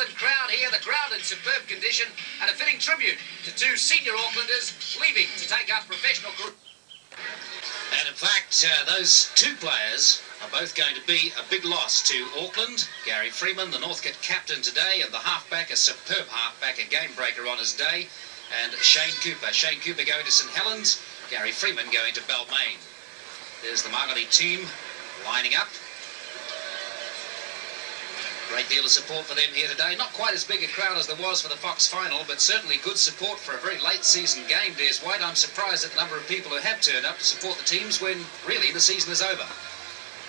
excellent crowd here, the ground in superb condition, and a fitting tribute to two senior Aucklanders leaving to take up professional career. And in fact, those two players are both going to be a big loss to Auckland. Gary Freeman, the Northcote captain today, and the halfback, a superb halfback, a game breaker on his day, and Shane Cooper. Shane Cooper going to St Helens, Gary Freeman going to Balmain. There's the Mangere team lining up. Great deal of support for them here today. Not quite as big a crowd as there was for the Fox final, but certainly good support for a very late season game, Des White. I'm surprised at the number of people who have turned up to support the teams when really the season is over.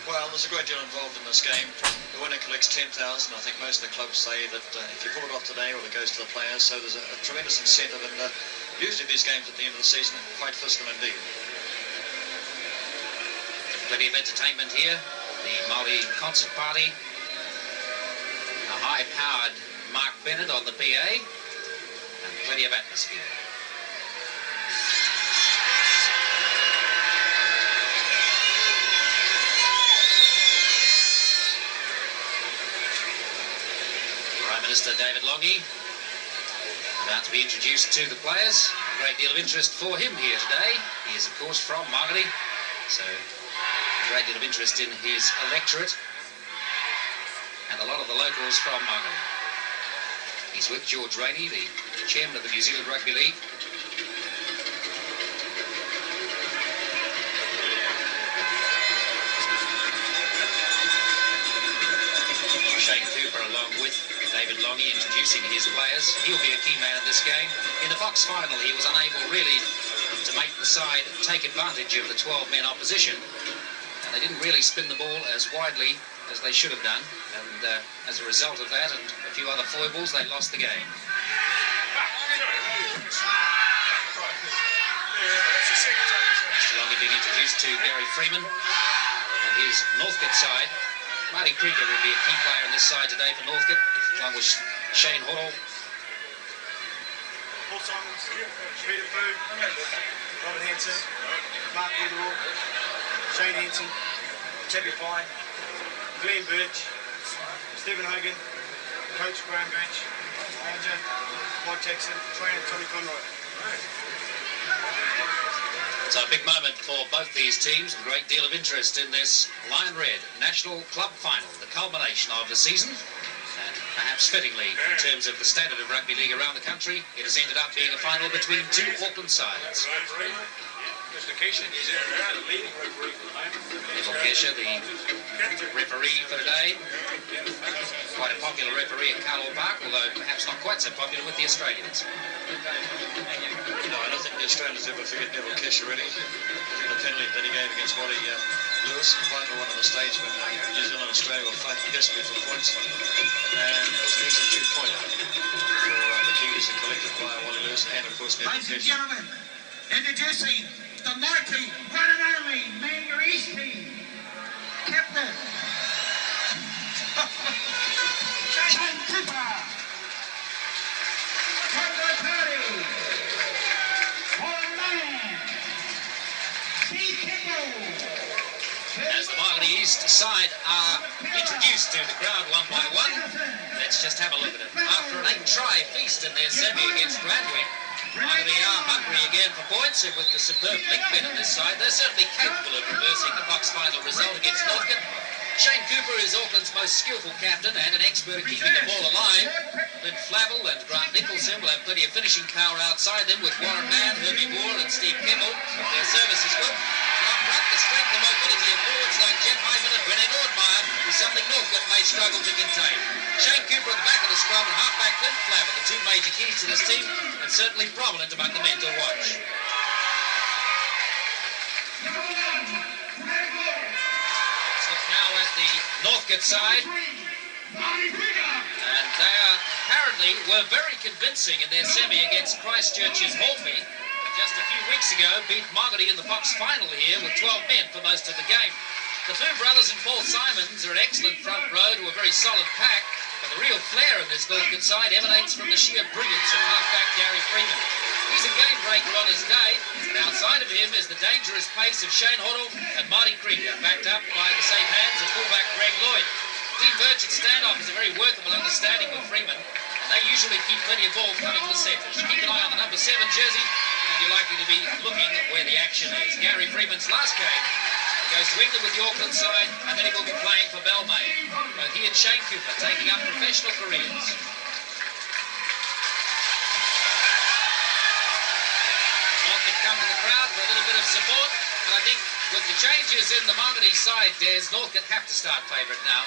Well, there's a great deal involved in this game. The winner collects 10,000. I think most of the clubs say that if you pull it off today, well, it goes to the players. So there's a tremendous incentive, and usually these games at the end of the season are quite fiscal indeed. Plenty of entertainment here. The Māori concert party. A high-powered Mark Bennett on the PA, and plenty of atmosphere. Prime Minister David Longi about to be introduced to the players. A great deal of interest for him here today. He is, of course, from Mangere, so a great deal of interest in his electorate. And a lot of the locals from Mangere. He's with George Rainey, the chairman of the New Zealand Rugby League. Shane Cooper along with David Longi introducing his players. He'll be a key man in this game. In the Fox final, he was unable really to make the side take advantage of the 12-men opposition. And they didn't really spin the ball as widely as they should have done, and as a result of that and a few other foibles, they lost the game. Mr. Longi being introduced to Gary Freeman and his Northcote side. Marty Krieger will be a key player on this side today for Northcote, along with Shane Horo. Paul Simons, Peter Boo, Robert Hanson, Mark Woodall, Shane Hanson, Chappie Pye, Glenn Birch, Stephen Hogan, Coach Graham Birch, Manager Mike Jackson, Trainer Tommy Conroy. So a big moment for both these teams, a great deal of interest in this Lion Red National Club Final, the culmination of the season. And perhaps fittingly, in terms of the standard of rugby league around the country, it has ended up being a final between two Auckland sides. Mr. Keisha, he's the leading referee for the moment. Neville Kesha, the referee for today. Quite a popular referee at Carlaw Park, although perhaps not quite so popular with the Australians. No, I don't think the Australians ever forget Neville Kesha, really. I think the penalty that he gave against Wally Lewis, right at one of the stages when New Zealand and Australia were fighting desperately for points. And it was an easy two-pointer for the Kiwis and collected by Wally Lewis and, of course, Neville Kesha. Ladies and gentlemen, introducing the mighty one and only Mangere team, Captain Shane Cooper, from the party, As the Mangere East side are introduced to the crowd one by one, let's just have a look at it. After an 8-try feast in their semi against Randwick, Mangere are hungry again for points, and with the superb linkmen on this side, they're certainly capable of reversing the Fox final result against Northcote. Shane Cooper is Auckland's most skillful captain and an expert at keeping the ball alive. Lynn Flavel and Grant Nicholson will have plenty of finishing power outside them, with Warren Mann, Herbie Moore and Steve Kimmel. Their service is good. And up front, the strength and mobility of forwards like Jeff Hyman and René Nordmeyer is something Northcote may struggle to contain. Shane Cooper at the back of the scrum and halfback Lynn Flavel, the two major keys to this team, and certainly prominent among the men to watch. Now at the Northcote side, and they apparently were very convincing in their semi against Christchurch's Holtby. Just a few weeks ago, beat Mangere in the Fox final here with 12 men for most of the game. The Fu brothers and Paul Simons are an excellent front row to a very solid pack, but the real flair in this Northcote side emanates from the sheer brilliance of halfback Gary Freeman. He's a game breaker on his day, and outside of him is the dangerous pace of Shane Horo and Marty Krieger, backed up by the safe hands of fullback Greg Lloyd. Dean Burchett's standoff is a very workable understanding with Freeman. And they usually keep plenty of ball coming to the centres. Keep an eye on the number 7 jersey, and you're likely to be looking at where the action is. Gary Freeman's last game goes to England with the Auckland side, and then he will be playing for Balmain. Both he and Shane Cooper taking up professional careers. Northcote come to the crowd for a little bit of support, and I think with the changes in the Mangere side, Des, Northcote have to start favourite now.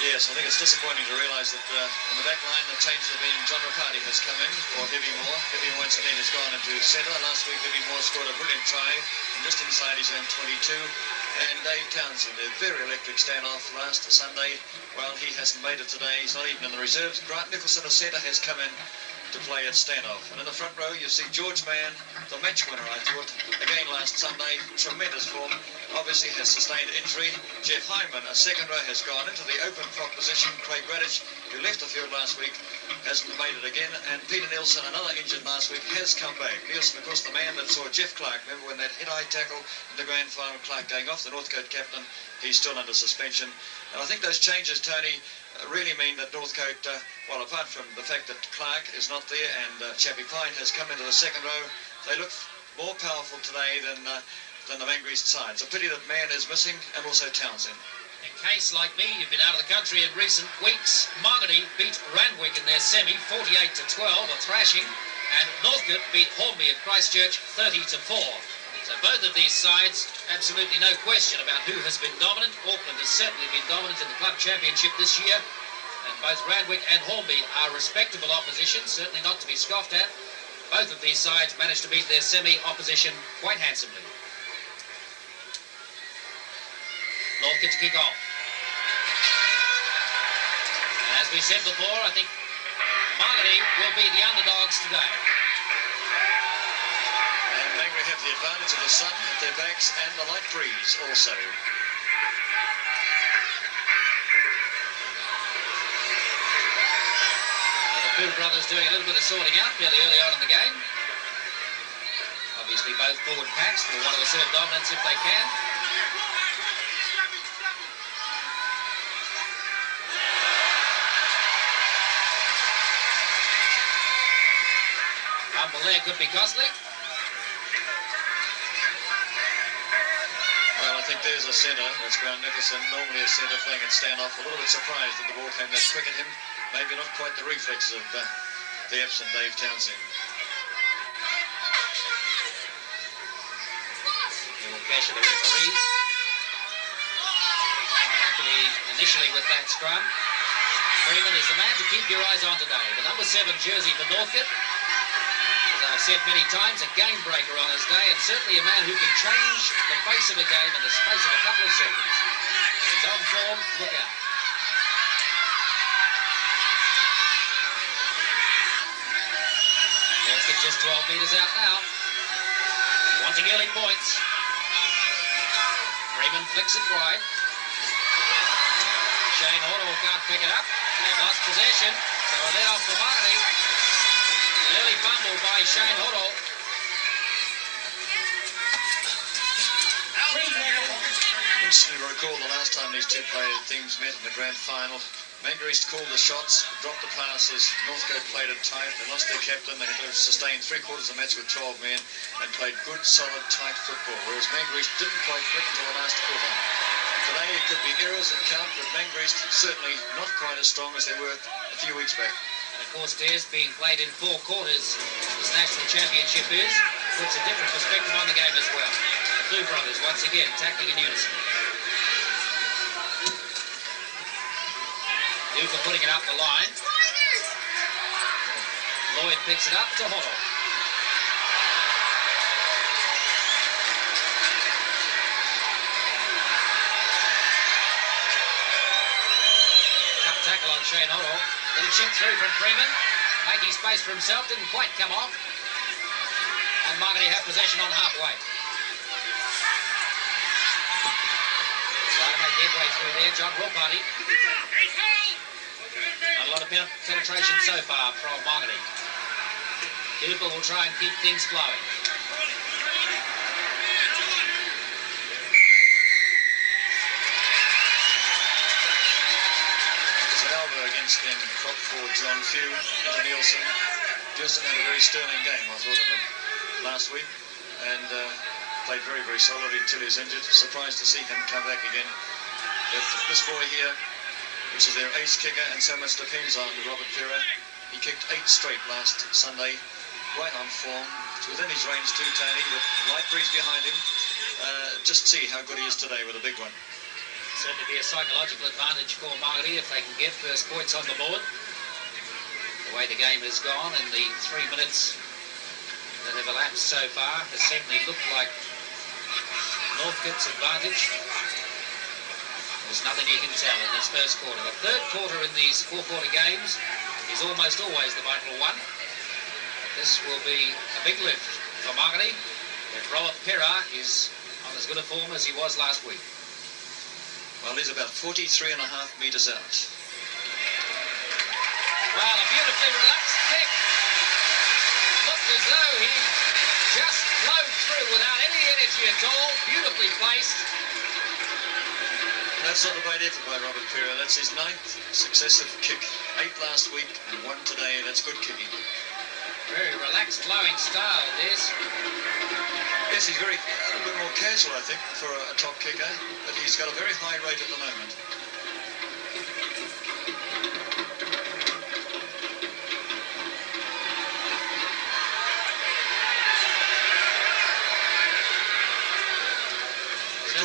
Yes, I think it's disappointing to realise that in the back line the changes have been John Rapati has come in for Heavy Moore. Heavy Moore incidentally has gone into centre. Last week Heavy Moore scored a brilliant try from just inside his own 22. And Dave Townsend, a very electric standoff last Sunday. Well, he hasn't made it today. He's not even in the reserves. Grant Nicholson, a centre, has come in to play at standoff. And in the front row, you see George Mann, the match winner, I thought, again last Sunday. Tremendous form. Obviously has sustained injury. Jeff Hyman, a second row, has gone into the open prop position. Craig Radish, who left the field last week, hasn't made it again. And Peter Nielsen, another injured last week, has come back. Nielsen, of course, the man that saw Jeff Clark. Remember when that head-high tackle in the grand final, Clark going off, the Northcote captain, he's still under suspension. And I think those changes, Tony, really mean that Northcote, well, apart from the fact that Clark is not there and Chappie Pine has come into the second row, they look more powerful today than the Mangere side. It's a pity that Mann is missing, and also Townsend. In case, like me, you've been out of the country in recent weeks, Mangere beat Randwick in their semi, 48-12, a thrashing, and Northcote beat Hornby at Christchurch, 30-4. So both of these sides, absolutely no question about who has been dominant. Auckland has certainly been dominant in the club championship this year, and both Randwick and Hornby are respectable opposition, certainly not to be scoffed at. Both of these sides managed to beat their semi-opposition quite handsomely. Northcote to kick off. And as we said before, I think Mangere will be the underdogs today. And Mangere have the advantage of the sun at their backs and the light breeze also. The Pooh brothers doing a little bit of sorting out fairly early on in the game. Obviously both forward packs will want to assert dominance if they can. Fumble there could be costly. Well, I think there's a centre. That's Grant Nicholson, normally a centre playing at standoff. A little bit surprised that the ball came that quick at him. Maybe not quite the reflexes of the absent Dave Townsend. He will pressure the referee. Unhappily, initially with that scrum. Freeman is the man to keep your eyes on today. The number 7 jersey for Northcote. As I've said many times, a game breaker on his day, and certainly a man who can change the face of a game in the space of a couple of seconds. He's on form, look out. Northcote just 12 metres out now. Wanting early points. Freeman flicks it wide. Shane Hornell can't pick it up. They've lost possession, so a let off for Mangere. An early fumble by Shane Hornell. Instantly recall the last time these two teams met in the grand final. Mangere called the shots, dropped the passes. Northcote played it tight. They lost their captain. They had to sustain 3/4 of the match with 12 men and played good, solid, tight football, whereas Mangere didn't quite click until the last quarter. Today it could be errors that count, but Mangere certainly not quite as strong as they were a few weeks back. And of course, Des, being played in 4 quarters, this national championship puts a different perspective on the game as well. The Blue Brothers, once again, tackling in unison. Duke are putting it up the line. Lloyd picks it up to Hornell. Tackle on Shane Hornell. Little chip through from Freeman. Making space for himself. Didn't quite come off. And Mangere have possession on halfway. Trying to make headway through there. John Rawparty. Not a lot of penetration so far from Mangere. Cooper will try and keep things flowing. for John Few into Nielsen. Justin had a very sterling game, I thought, in the last week, and played very, very solidly until he's injured. Surprised to see him come back again. But this boy here, which is their ace kicker, and so much depends on Robert Pera. He kicked 8 straight last Sunday, right on form. It's within his range too, Tony, with light breeze behind him. Just see how good he is today with a big one. Certainly be a psychological advantage for Mangere if they can get first points on the board. The way the game has gone in the 3 minutes that have elapsed so far has certainly looked like Northcote's advantage. There's nothing you can tell in this first quarter. The third quarter in these 4-quarter games is almost always the vital one. This will be a big lift for Mangere if Robert Pera is on as good a form as he was last week. Well, he's about 43.5 metres out. Well, a beautifully relaxed kick. Looked as though he just flowed through without any energy at all. Beautifully placed. That's not a bad effort by Robert Pera. That's his 9th successive kick. 8 last week and 1 today. That's good kicking. Very relaxed, flowing style, Des. Yes, he's a little bit more casual, I think, for a top kicker, but he's got a very high rate at the moment.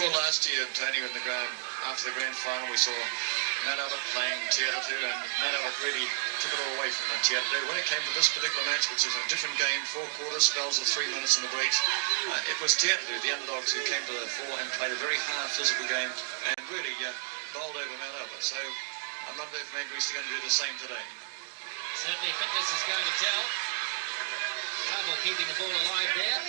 Last year, Tony, in the ground after the grand final, we saw Matt Abbott playing Theatre 2, and Matt Abbott really took it all away from the Theatre 2. When it came to this particular match, which is a different game, 4 quarters, spells of 3 minutes in the breaks, it was Theatre 2, the underdogs, who came to the fore and played a very hard physical game and really bowled over Matt Abbott. So I wonder if Mangere's going to do the same today. Certainly fitness is going to tell. Trouble keeping the ball alive there.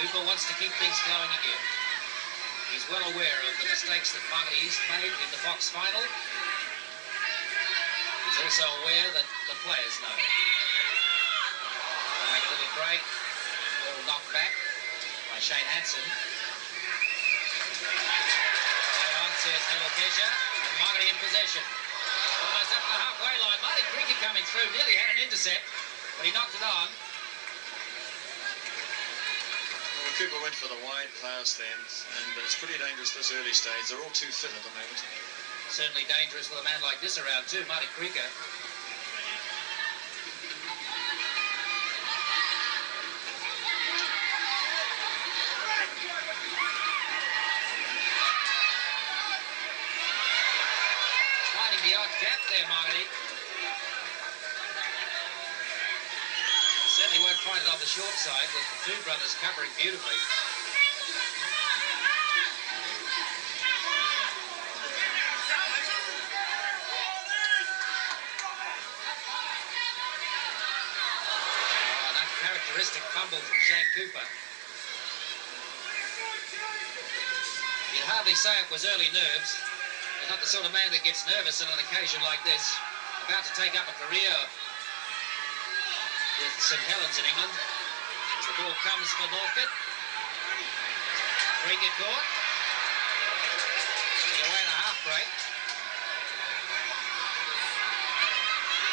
Cooper wants to keep things flowing again. He's well aware of the mistakes that Mangere East made in the Fox final. He's also aware that the players know. They'll make a little break. Ball knocked back by Shane Hansen. Play on, says Nelokesha, and Mangere in possession. Almost up to the halfway line. Marty Creaker coming through, nearly had an intercept, but he knocked it on. Cooper went for the wide pass then, and it's pretty dangerous this early stage. They're all too fit at the moment. Certainly dangerous with a man like this around too, Marty Creaker. Finding the odd gap there, Mangere. Certainly won't find it on the short side with the two brothers covering beautifully. An uncharacteristic fumble from Shane Cooper. You'd hardly say it was early nerves. He's not the sort of man that gets nervous on an occasion like this. About to take up a career with St Helens in England. As the ball comes for Northcote. Creaker caught. Running away in a half break.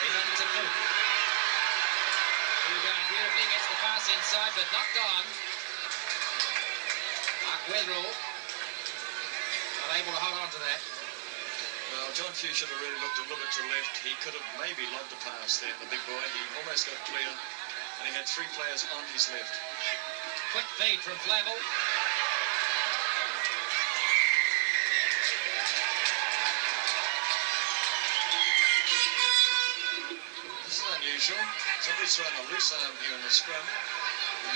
Even to Fu. Fu going beautifully, gets the pass inside, but knocked on. Mark Weatherall not able to hold on to that. Well, John Few should have really looked a little bit to the left. He could have maybe lobbed a pass there, the big boy. He almost got clear, and he had 3 players on his left. Quick feed from Flavel. This is unusual. Somebody's thrown a loose arm here in the scrum.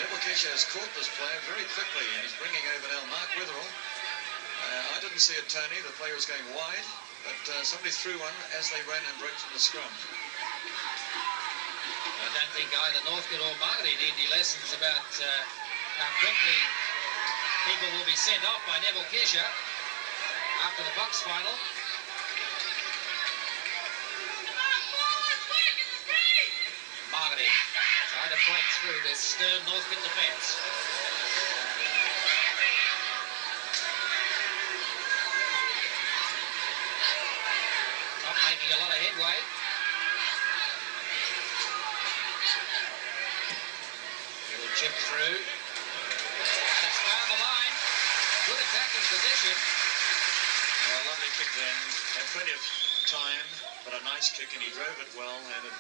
Nelokesha has caught this player very quickly, and he's bringing over now Mark Weatherall. I didn't see it, Tony. The player was going wide, but somebody threw one as they ran and broke from the scrum. I don't think either Northcote or Mangere need any lessons about how quickly people will be sent off by Nelokesha after the Fox final. Mangere trying to break through this stern Northcote defence. way. Little chip through. And it's found the line. Good attacking position. A lovely kick then. Had plenty of time, but a nice kick, and he drove it well, and it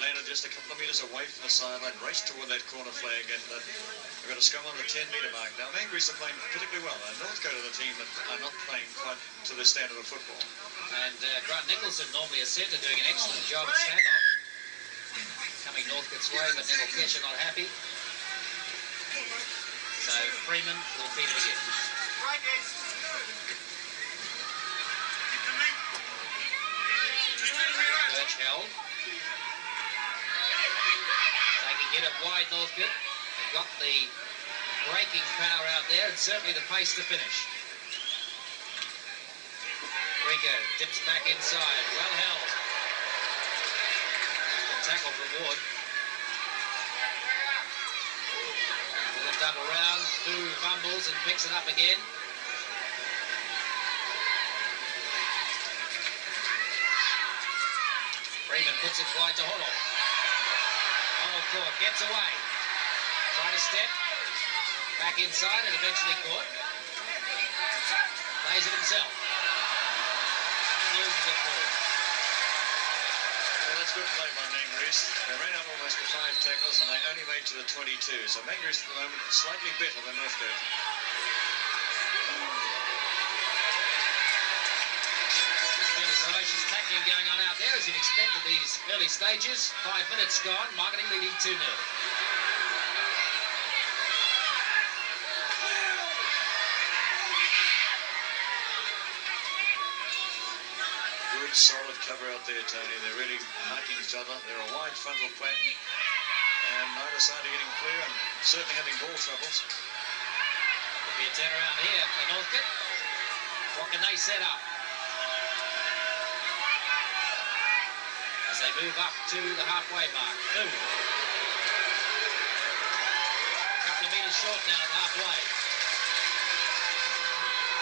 landed just a couple of metres away from the sideline, raced toward that corner flag, and we've got a scrum on the 10-metre mark. Now, Mangere's are playing particularly well, and Northcote are the team that are not playing quite to the standard of football. And Grant Nicholson, normally a centre, doing an excellent job at stand-off. Coming Northcote's way, but Neville Kesher not happy. So Freeman will feed it again. Birch held. They can get it wide, Northcote. They've got the braking power out there and certainly the pace to finish. Rico dips back inside. Well held. Good tackle from Ward. Little double round. Fu fumbles and picks it up again. Freeman puts it wide to Hoddle. Northcote gets away. Trying to step. Back inside and eventually caught. Plays it himself. And loses it forward. Well, that's good play by Mangere. They ran up almost to 5 tackles and they only made to the 22. So Mangere at the moment slightly better than Northcote. Ferocious tackling going on out there, as you'd expect at these early stages. 5 minutes gone, Mangere leading 2-0. Good, solid cover out there, Tony. They're really marking each other. They're a wide frontal pattern, and neither side are getting clear and certainly having ball troubles. Could be a turnaround here for Northcote. What can they set up? As they move up to the halfway mark. Boom. A couple of metres short now at halfway.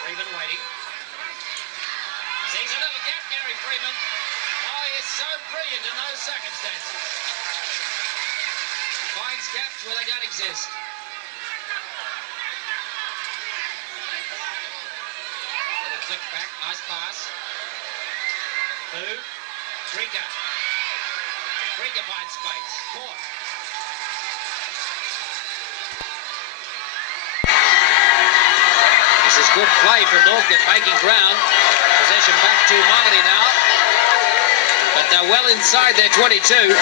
Freeman waiting. Sees a little gap, Gary Freeman. Oh, he is so brilliant in those circumstances. Finds gaps where they don't exist. Little flick back, nice pass. Fu. Rika. Rika finds space. Caught. This is good play from Northcote, making ground. Possession back to Mangere now. But they're well inside their 22.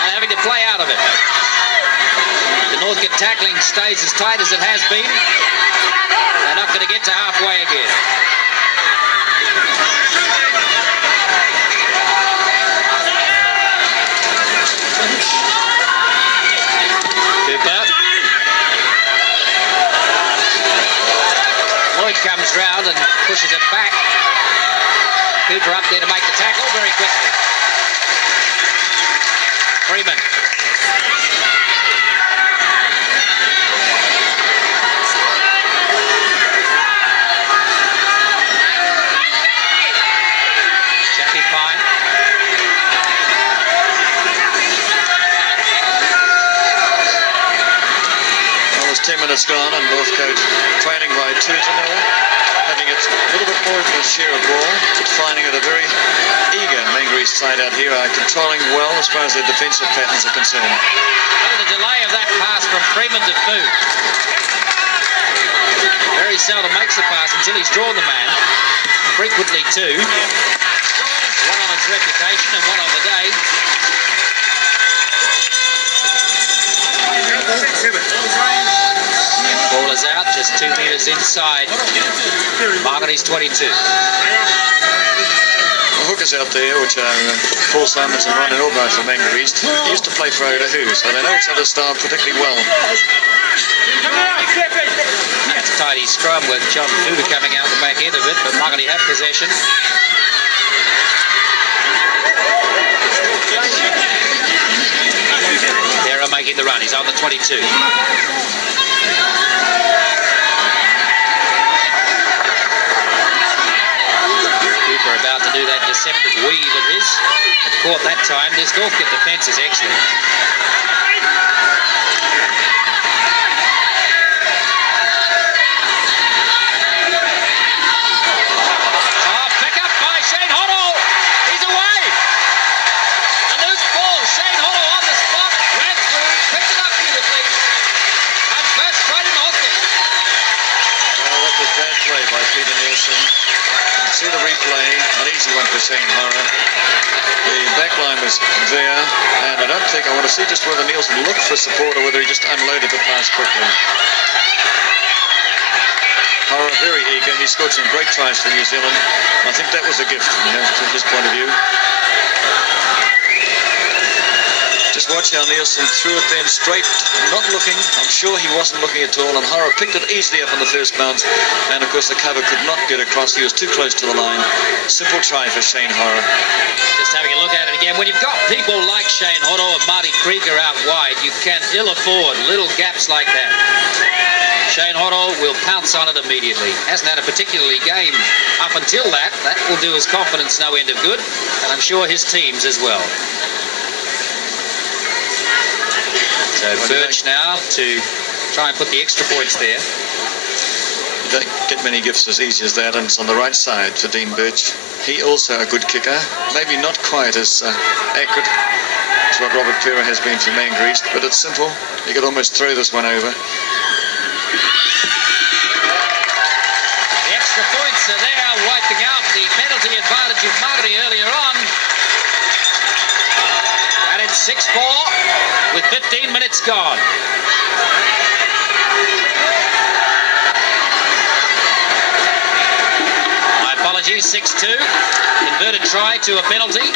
And having to play out of it. The Northcote tackling stays as tight as it has been. They're not going to get to halfway again. Lloyd comes round and pushes it back. Cooper up there to make the tackle very quickly. Freeman. Chappie Pine. 10 minutes gone and Northcote trailing by 2-0, having it a little bit more of a share of ball, but finding it a very eager Mangere side out here, are controlling well as far as their defensive patterns are concerned. Oh, the delay of that pass from Freeman to Fu. Very seldom makes a pass until he's drawn the man. Frequently two. One on his reputation and one on the day. Ball is out, just 2 metres inside. Mangere's 22. The hookers out there, which are Paul Simons and Ron Elbow from Mangere East, used to play for Otahu, so they know each other's style particularly well. That's a tidy scrum with John Fuba coming out the back end of it, but Mangere have possession. They're making the run, he's on the 22. Cooper about to do that deceptive weave of his. But caught that time. This Northcote defence is excellent. Oh, pick up by Shane Hoddle. He's away. A loose ball. Shane Hoddle on the spot. Ran through. Picked it up beautifully. And first try to Northcote. Well, that was bad play by Peter Nielsen. See the replay, an easy one for Shane Horror. The backline was there, and I don't think I want to see just whether Nielsen looked for support or whether he just unloaded the pass quickly. Horror very eager. He scored some great tries for New Zealand. I think that was a gift from his point of view. Just watch how Nielsen threw it then straight, not looking. I'm sure he wasn't looking at all, and Horror picked it easily up on the first bounce, and of course the cover could not get across. He was too close to the line. Simple try for Shane Horror. Just having a look at it again. When you've got people like Shane Hoddle and Marty Krieger out wide, you can ill afford little gaps like that. Shane Hoddle will pounce on it immediately. Hasn't had a particularly game up until that. That will do his confidence no end of good, and I'm sure his team's as well. So Birch now to try and put the extra points there. You don't get many gifts as easy as that, and it's on the right side for Dean Birch. He also a good kicker, maybe not quite as accurate as what Robert Pera has been for Mangere, but it's simple. You could almost throw this one over. The extra points are there, wiping out the penalty advantage of Mangere earlier on. And it's 6-4 with 15 minutes gone. My apologies, 6-2. Converted try to a penalty.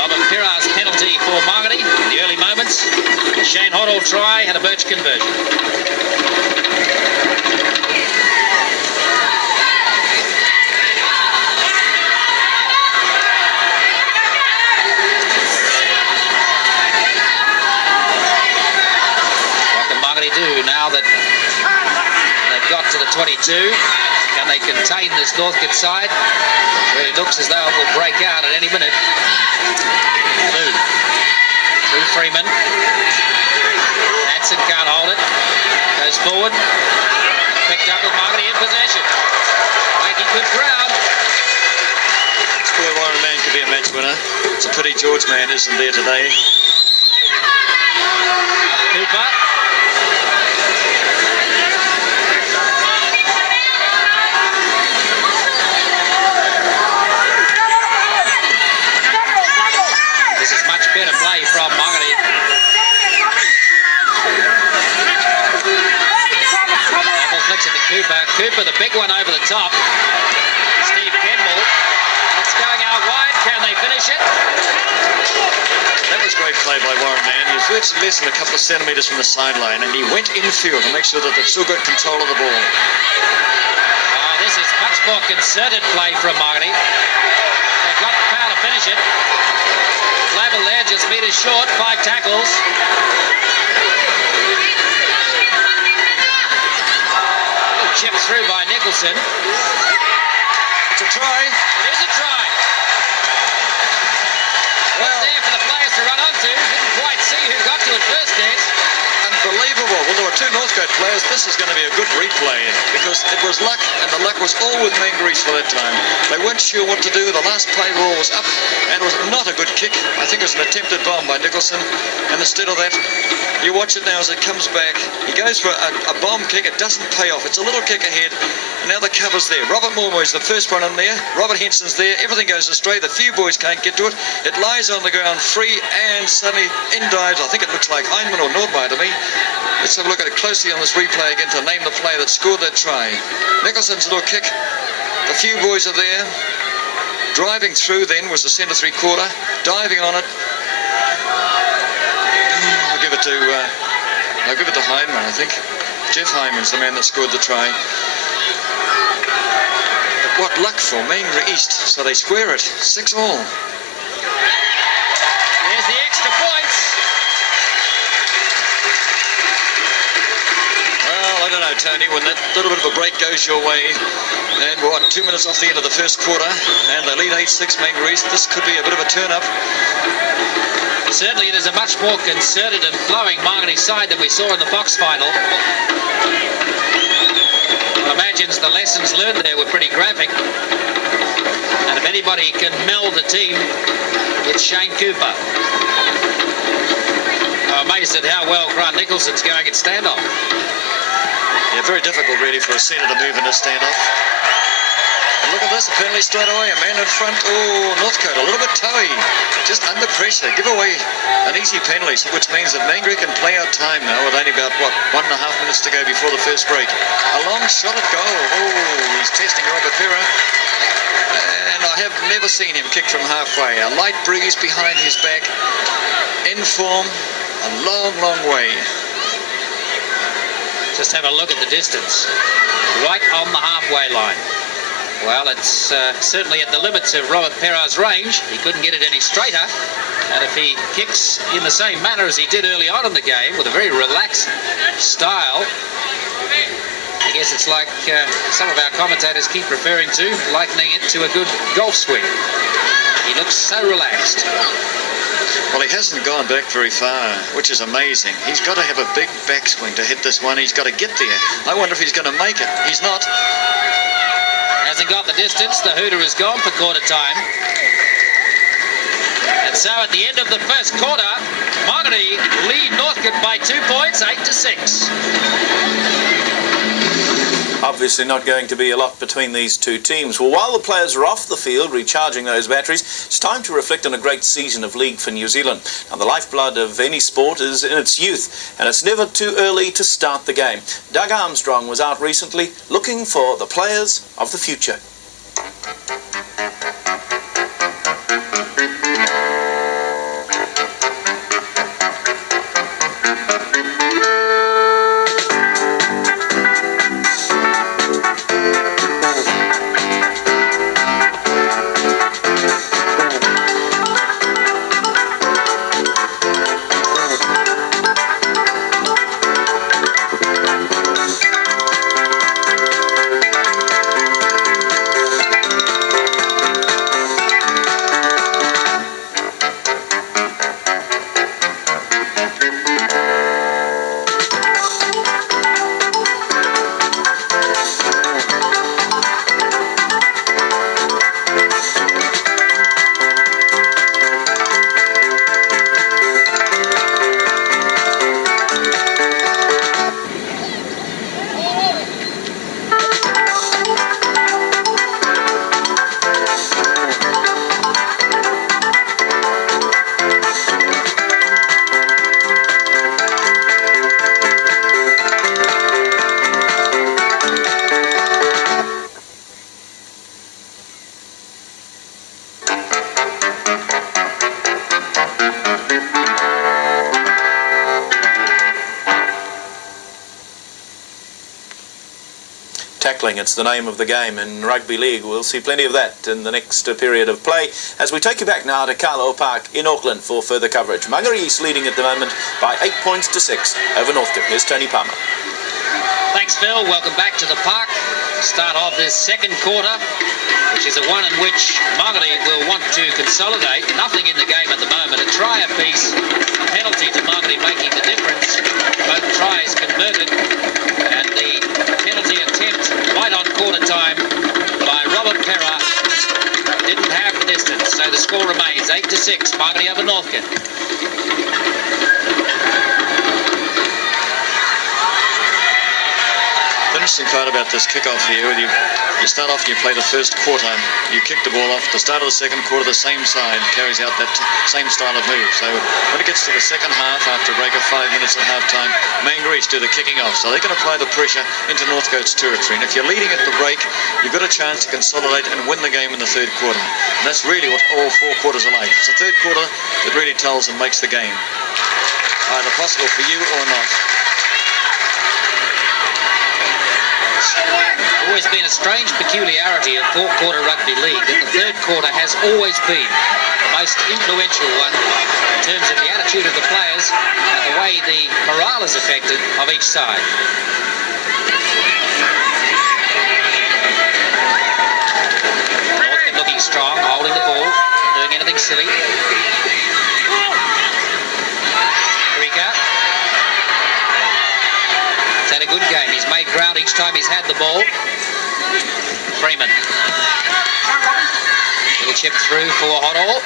Robert Pera's penalty for Mangere in the early moments. The Shane Hoddle try and a Birch conversion. Now that they've got to the 22, can they contain this Northcote side? It really looks as though it will break out at any minute. Blue through Freeman. Hansen can't hold it. Goes forward. Picked up with Mangere in possession. Making good ground. That's where Warren Mann could be a match winner. It's a pity George Mann isn't there today. Cooper. Better play from Mangere. Double flicks it to Cooper. Cooper, the big one over the top. Steve Kendall. It's going out wide. Can they finish it? That was great play by Warren Mann. He was virtually less than a couple of centimetres from the sideline, and he went infield to make sure that they've still got control of the ball. Oh, this is much more concerted play from Mangere. They've got the power to finish it. Flavel there, just meters short, 5 tackles. Chipped through by Nicholson. It's a try. It is a try. Well, there for the players to run onto. Didn't quite see who got to it first, Des. Unbelievable. Well, there were 2 Northcote players. This is going to be a good replay because it was luck, and the luck was all with Mangere for that time. They weren't sure what to do. The last play ball was up, and it was not a good kick. I think it was an attempted bomb by Nicholson, and instead of that, you watch it now as it comes back. He goes for a bomb kick. It doesn't pay off. It's a little kick ahead, and now the cover's there. Robert Mormoy's the first one in there. Robert Henson's there. Everything goes astray. The few boys can't get to it. It lies on the ground free, and suddenly in dives. I think it looks like Heinemann or Nordmeyer to me. Let's have a look at it closely on this replay again to name the player that scored that try. Nicholson's little kick. The few boys are there. Driving through then was the centre 3/4. Diving on it. I'll give it to Heinemann, I think. Jeff Heineman's the man that scored the try. But what luck for Mangere East. So they square it. 6-all. There's the extra points. Well, I don't know. Tony, when that little bit of a break goes your way, and we're 2 minutes off the end of the first quarter, and they lead 8-6 Mangere East. This could be a bit of a turn-up. Certainly it is a much more concerted and flowing Mangere side than we saw in the box final. One imagines the lessons learned there were pretty graphic. And if anybody can meld a team, it's Shane Cooper. I'm amazed at how well Grant Nicholson's going at standoff. Yeah, very difficult really for a centre to move in a standoff. And look at this, a penalty straight away, a man in front. Oh, Northcote, a little bit toey, just under pressure. Give away an easy penalty, which means that Mangere can play out time now with only about, 1.5 minutes to go before the first break. A long shot at goal. Oh, he's testing Robert Ferrer. And I have never seen him kick from halfway. A light breeze behind his back. In form, a long, long way. Just have a look at the distance. Right on the halfway line. Well, it's certainly at the limits of Robert Perra's range. He couldn't get it any straighter. And if he kicks in the same manner as he did early on in the game, with a very relaxed style, I guess it's like some of our commentators keep referring to, likening it to a good golf swing. He looks so relaxed. Well, he hasn't gone back very far, which is amazing. He's got to have a big backswing to hit this one. He's got to get there. I wonder if he's going to make it. He's not. Hasn't got the distance. The hooter is gone for quarter time. And so at the end of the first quarter, Mangere lead Northcote by 2 points, 8-6. Obviously not going to be a lot between these two teams. Well, while the players are off the field recharging those batteries, it's time to reflect on a great season of league for New Zealand. Now, the lifeblood of any sport is in its youth, and it's never too early to start the game. Doug Armstrong was out recently looking for the players of the future. Tackling, it's the name of the game in rugby league. We'll see plenty of that in the next period of play as we take you back now to Carlo Park in Auckland for further coverage. Mangere East leading at the moment by 8 points to 6 over Northcote. Here's Tony Palmer. Thanks, Phil. Welcome back to the park. Start of this second quarter, which is a one in which Mangere will want to consolidate. Nothing in the game at the moment. A try apiece, a penalty to Mangere making the difference. Both tries converted, and the penalty attempt right on quarter time by Robert Perra didn't have the distance. So the score remains 8-6, Mangere over Northcote. The interesting part about this kickoff here, you start off and you play the first quarter, you kick the ball off. The start of the second quarter, the same side carries out that same style of move. So when it gets to the second half, after a break of 5 minutes at half-time, Mangere East do the kicking off. So they can apply the pressure into Northcote's territory. And if you're leading at the break, you've got a chance to consolidate and win the game in the third quarter. And that's really what all 4 quarters are like. It's the third quarter that really tells and makes the game either possible for you or not. Always been a strange peculiarity of fourth quarter rugby league that the third quarter has always been the most influential one in terms of the attitude of the players and the way the morale is affected of each side. Northcote looking strong, holding the ball, doing anything silly. Rika. He's had a good game. He's made ground each time he's had the ball. Freeman. Little chip through for Hoddle.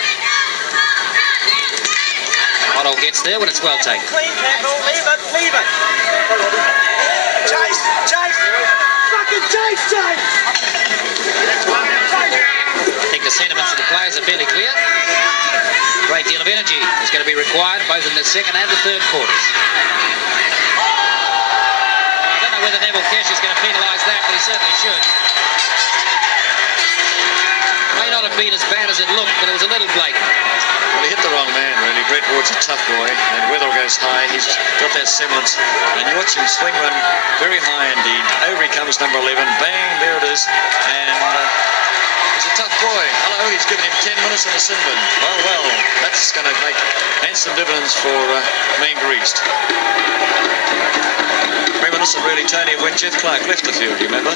Hoddle gets there when it's well taken. Clean, Campbell. Leave it. Chase. Fucking chase. I think the sentiments of the players are fairly clear. A great deal of energy is going to be required both in the second and the third quarters. I don't know whether Neville Kesh is going to penalise that, but he certainly should. May not have been as bad as it looked, but it was a little blatant. Well, he hit the wrong man, really. Brett Ward's a tough boy, and Weatherall goes high. He's got that semblance, and you watch him swing run very high indeed. Over he comes, number 11. Bang, there it is. And he's a tough boy. Hello, he's given him 10 minutes in the sin bin. Well, that's going to make handsome dividends for Mangere East. Premonition really, Tony, when Jeff Clark left the field, you remember?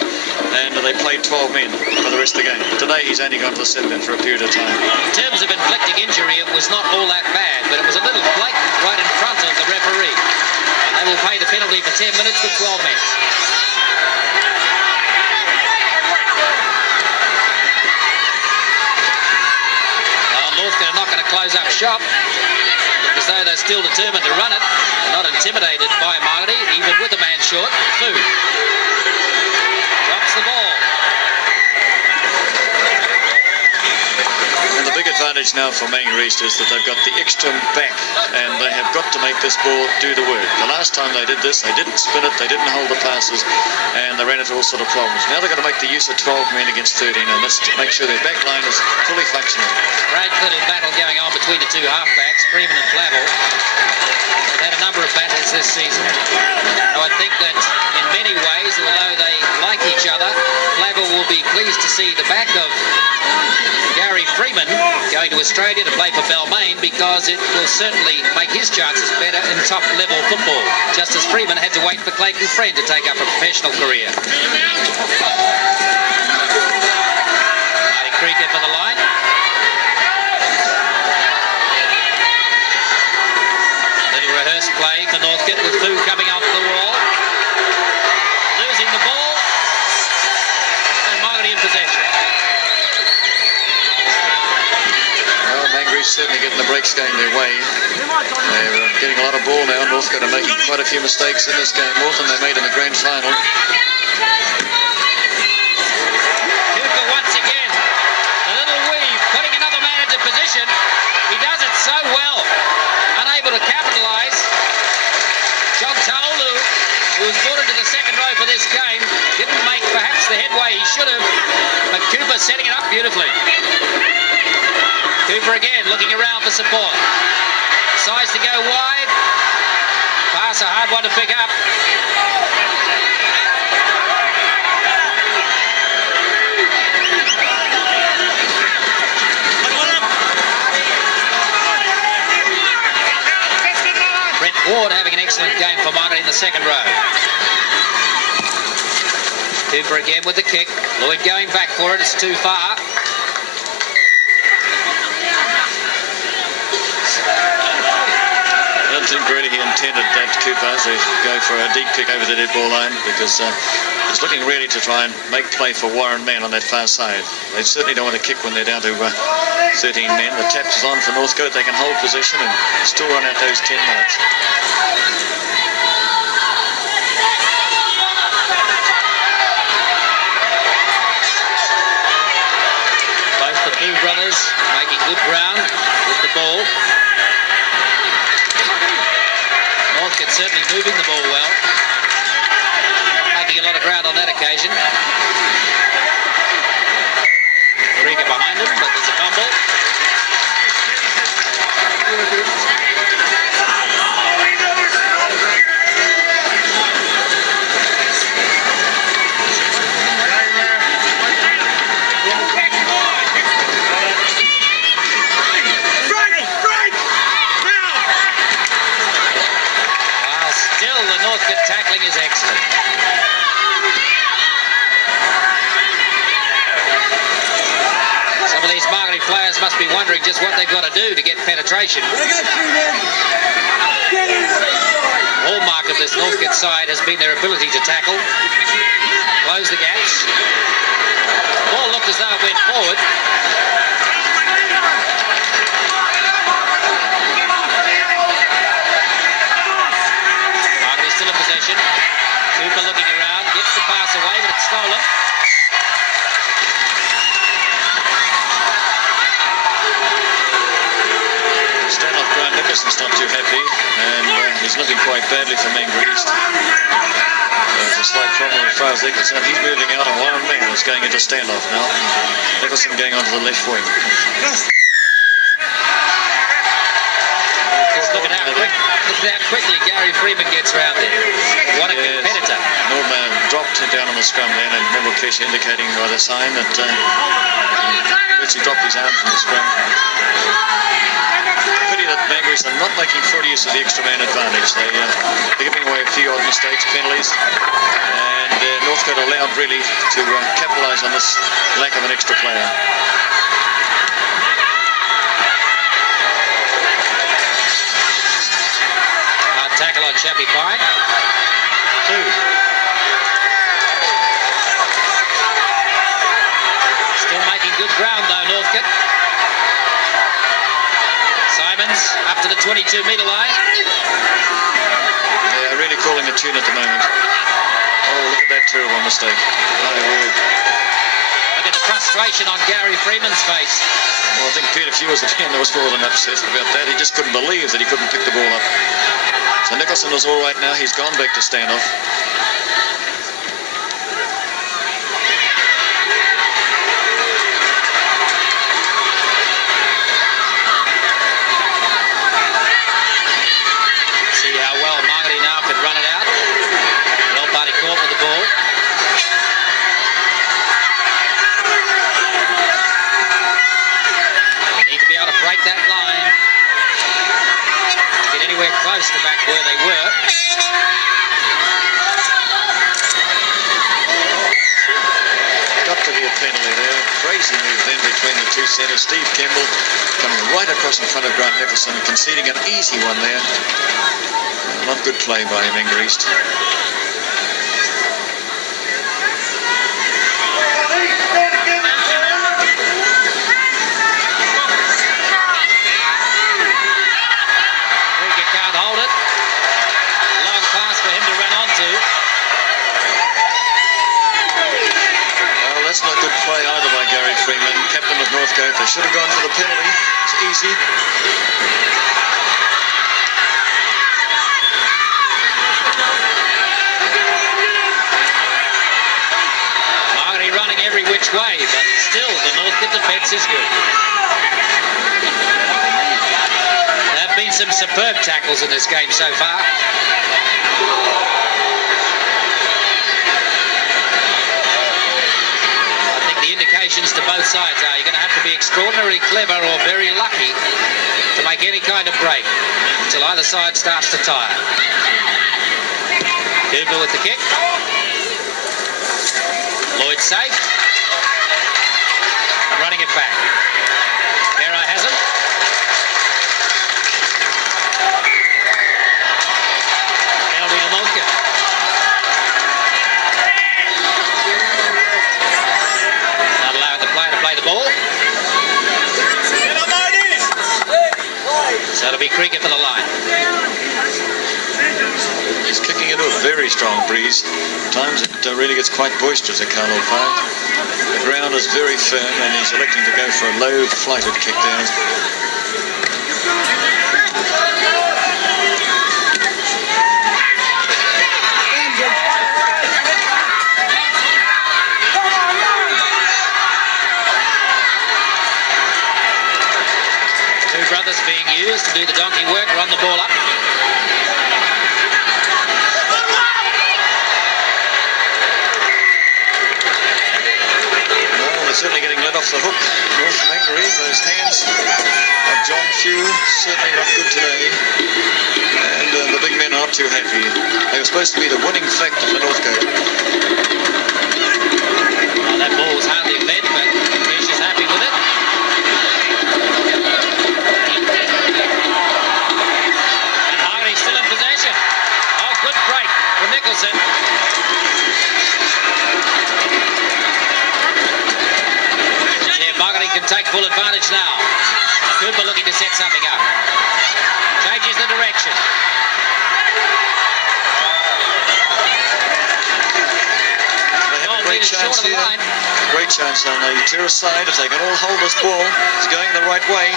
And they played 12 men for the rest of the game. Today he's only gone to the sin bin for a period of time. In terms of inflicting injury, it was not all that bad, but it was a little blatant right in front of the referee. They will pay the penalty for 10 minutes with 12 men. Well, Northcote are not going to close up shop. Look as though they're still determined to run it. They're not intimidated by Mangere, even with a man short. Fu drops the ball. And the big advantage now for Mangere East is that they've got the extra back, and they have got to make this ball do the work. The last time they did this, they didn't spin it, they didn't hold the passes, and they ran into all sort of problems. Now they've got to make the use of 12 men against 13, and that's to make sure their back line is fully functional. Great little battle going on between the two halfbacks, Freeman and Flavel. They've had a number of battles this season. Now I think that in many ways, although they like each other, Flavel will be pleased to see the back of Gary Freeman going to Australia to play for Balmain, because it will certainly make his chances better in top level football, just as Freeman had to wait for Clayton Friend to take up a professional career. Marty Creaker for the line. Little rehearsed play for Northcote with Fu coming off the wall. Losing the ball. And Mangere in possession. Certainly getting the breaks going their way. They're getting a lot of ball now. Northcote are making quite a few mistakes in this game, more than they made in the grand final. Cooper once again, a little weave, putting another man into position. He does it so well, unable to capitalise. John Taolu, who was brought into the second row for this game, didn't make perhaps the headway he should have, but Cooper setting it up beautifully. Cooper again looking around for support. Decides to go wide. Pass a hard one to pick up. Brett Ward having an excellent game for Mangere in the second row. Cooper again with the kick. Lloyd going back for it. It's too far. I don't think really he intended that Cooper to go for a deep kick over the dead ball line, because he's looking really to try and make play for Warren Mann on that far side. They certainly don't want to kick when they're down to 13 men. The taps is on for Northcote. They can hold position and still run out those 10 minutes. Both the Blue brothers making good ground with the ball. Northcote certainly moving the ball well. Not making a lot of ground on that occasion. Creaker behind him, but there's a fumble. Northcote tackling is excellent. players must be wondering just what they've got to do to get penetration. Hallmark of this Northcote side has been their ability to tackle, close the gaps. Ball looked as though it went forward. Mangere still in possession. Cooper looking around, gets the pass away, but it's stolen. Nicholson's not too happy, and he's looking quite badly for Mangere East. There's a slight problem as far as they're concerned. He's moving out on one man. It's going into standoff now. Nicholson going onto the left wing. Just look at how quickly Gary Freeman gets around there. What a competitor. Norma dropped down on the scrum then, and Neville Kesha indicating by the sign that he actually dropped his arm from the scrum. Mangare's are not making full use of the extra man advantage. They're giving away a few odd mistakes, penalties, and Northcote allowed really to capitalise on this lack of an extra player. Hard tackle on Chappie Pine. 2. Still making good ground though, Northcote. Simons up to the 22-metre line. Yeah, really calling a tune at the moment. Oh, look at that terrible mistake. My word. Look at the frustration on Gary Freeman's face. Well, I think Peter Few was the man that was more than upset about that. He just couldn't believe that he couldn't pick the ball up. So Nicholson is all right now. He's gone back to standoff. That line to get anywhere close to back where they were. Got to be a penalty there. Crazy move then between the two centres. Steve Kemble coming right across in front of Grant Nicholson and conceding an easy one there. Not good play by Mangere East. That's not good play either by Gary Freeman, captain of Northcote. They should have gone for the penalty. It's easy. Mangere running every which way, but still the Northcote defence is good. There have been some superb tackles in this game so far. Indications to both sides are you're going to have to be extraordinarily clever or very lucky to make any kind of break until either side starts to tire. Cooper with the kick. Lloyd safe. Running it back. Kara has it. Penalty to Northcote. So it'll be cricket for the line. He's kicking into a very strong breeze. At times it really gets quite boisterous at Carlo Park. The ground is very firm and he's electing to go for a low flighted kick down. Brothers being used to do the donkey work, run the ball up. Well, they're certainly getting let off the hook. North Mangere, those hands of John Few, certainly not good today. And the big men aren't too happy. They were supposed to be the winning factor for Northcote. Well, that ball was hardly fed, but Kesha's happy with it. take full advantage now. Cooper looking to set something up. Changes the direction. They have a great chance here. Great chance on the terrace side. If they can all hold this ball, it's going the right way.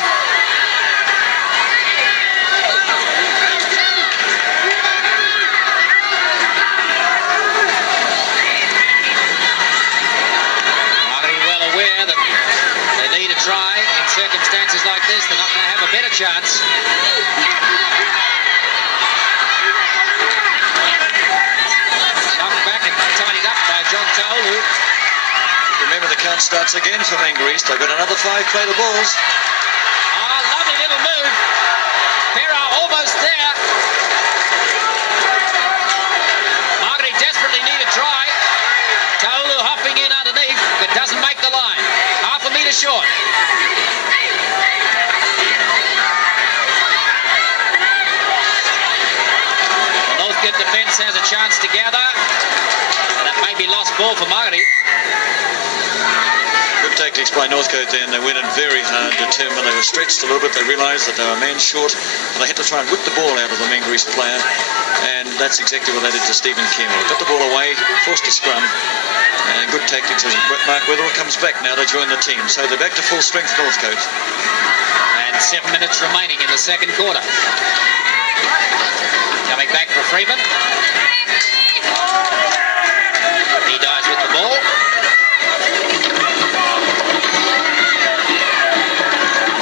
Try in circumstances like this, they're not going to have a better chance. Knocked back and tidied up by John Tolu. Remember, the count starts again for Mangere East. They've got another 5 play the balls. Ah, lovely little move. Pera almost there. Mangere desperately need a try. Tolu hopping in underneath, but doesn't make the line. Half a metre short. The Northcote defence has a chance to gather. And that may be lost ball for Mangere. Good tactics by Northcote there, and they went in very hard, determined. They were stretched a little bit. They realised that they were a man short, and they had to try and whip the ball out of the Mangere East player. And that's exactly what they did to Stephen Kemmel. Got the ball away, forced a scrum. And good tactics as Mark Wetherill comes back now to join the team. So they're back to full strength, Northcote. And 7 minutes remaining in the second quarter. Coming back for Freeman. He dies with the ball.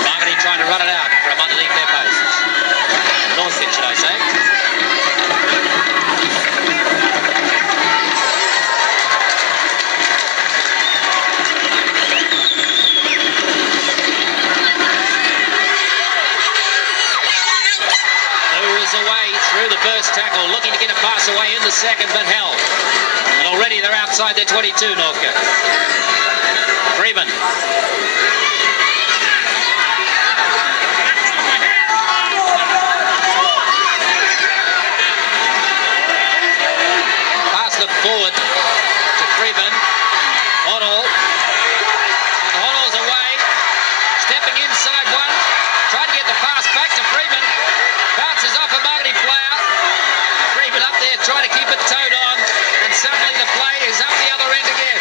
Mangere trying to run it out from underneath their posts. Northcote, should I say. Through the first tackle, looking to get a pass away in the second, but held. And already they're outside their 22, Northcote. Freeman. Pass look forward to Freeman. Hoddle. And Hoddle's away. Stepping inside one. Trying to get the pass back to Freeman. Bounces off a Mangere player. Freeman up there trying to keep it towed on, and suddenly the play is up the other end again.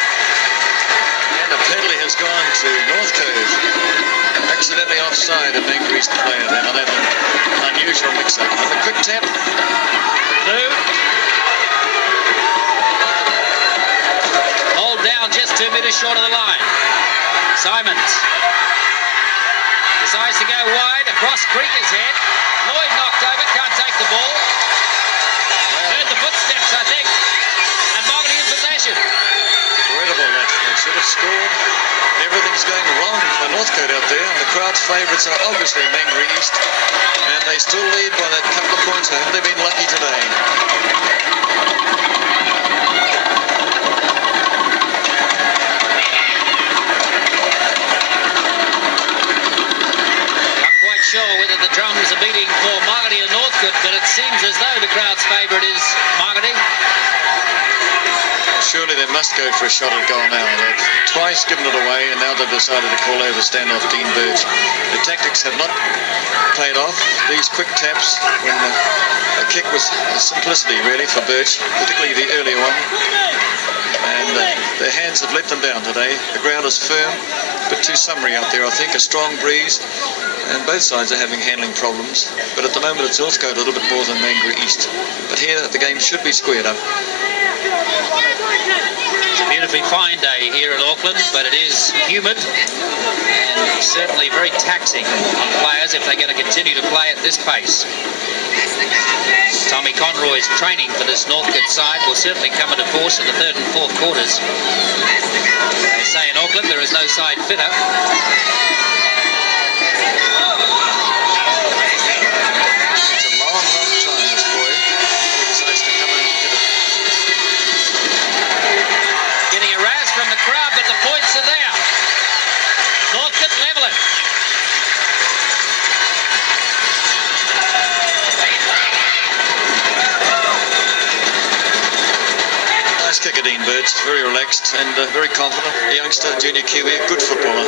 And the penalty has gone to Northcote. Accidentally offside a Mangere East player there. Now that's an unusual mix-up. And the quick tap. Blue. Hold down just 2 meters short of the line. Simons decides to go wide across Krieger's head. Lloyd knocked over, can't take the ball. Heard the footsteps, I think. And Mangere in possession. Incredible, they should have scored. Everything's going wrong for Northcote out there. And the crowd's favourites are obviously Mangere East. And they still lead by that couple of points. Haven't they been lucky today? Sure whether the drums are beating for Mangere or Northcote, but it seems as though the crowd's favourite is Mangere. Surely they must go for a shot at goal now. They've twice given it away, and now they've decided to call over standoff Dean Birch. The tactics have not played off. These quick taps, when the kick was simplicity really for Birch, particularly the earlier one. And their hands have let them down today. The ground is firm, a bit too summery out there, I think. A strong breeze. And both sides are having handling problems. But at the moment it's Northcote a little bit more than Mangere East. But here the game should be squared up. It's a beautifully fine day here in Auckland, but it is humid and certainly very taxing on players if they're going to continue to play at this pace. Tommy Conroy's training for this Northcote side will certainly come into force in the third and fourth quarters. They say in Auckland there is no side fitter. From the crowd, but the points are there. Northcote level it. Nice kick at Dean Birch. very relaxed, and very confident. A youngster, junior Kiwi, a good footballer.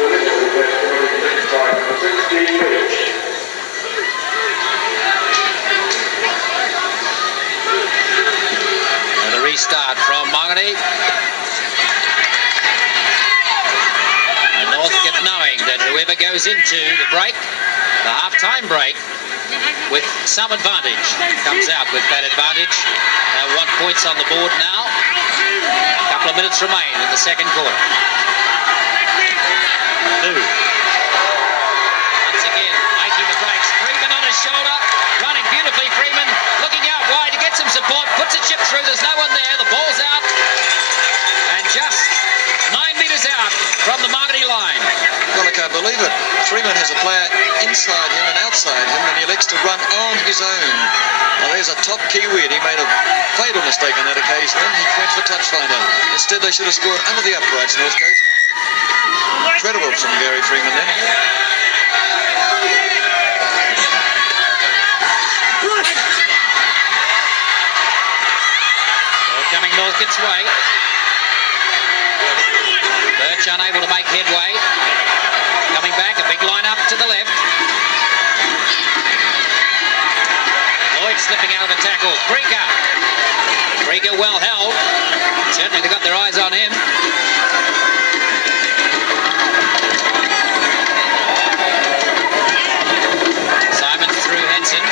And the restart from Mangere. And Northcote knowing that whoever goes into the break, the half-time break, with some advantage, comes out with that advantage. They want points on the board now. A couple of minutes remain in the second quarter. Once again, making the breaks. Freeman on his shoulder, running beautifully. Freeman looking out wide to get some support, puts a chip through. There's no one there. The ball's out, and just 9 metres out from the Mangere line. Well, I can't believe it. Freeman has a player inside him and outside him, and he elects to run on his own. Now, there's a top Kiwi, and he made a fatal mistake on that occasion. He went for touch finder. Instead, they should have scored under the uprights, Northcote. Incredible from Gary Freeman then. Ball coming Northcote's way. Birch unable to make headway. Coming back, a big line up to the left. Lloyd slipping out of the tackle. Krieger well held. Certainly they got their eyes on him. Simons through Henson.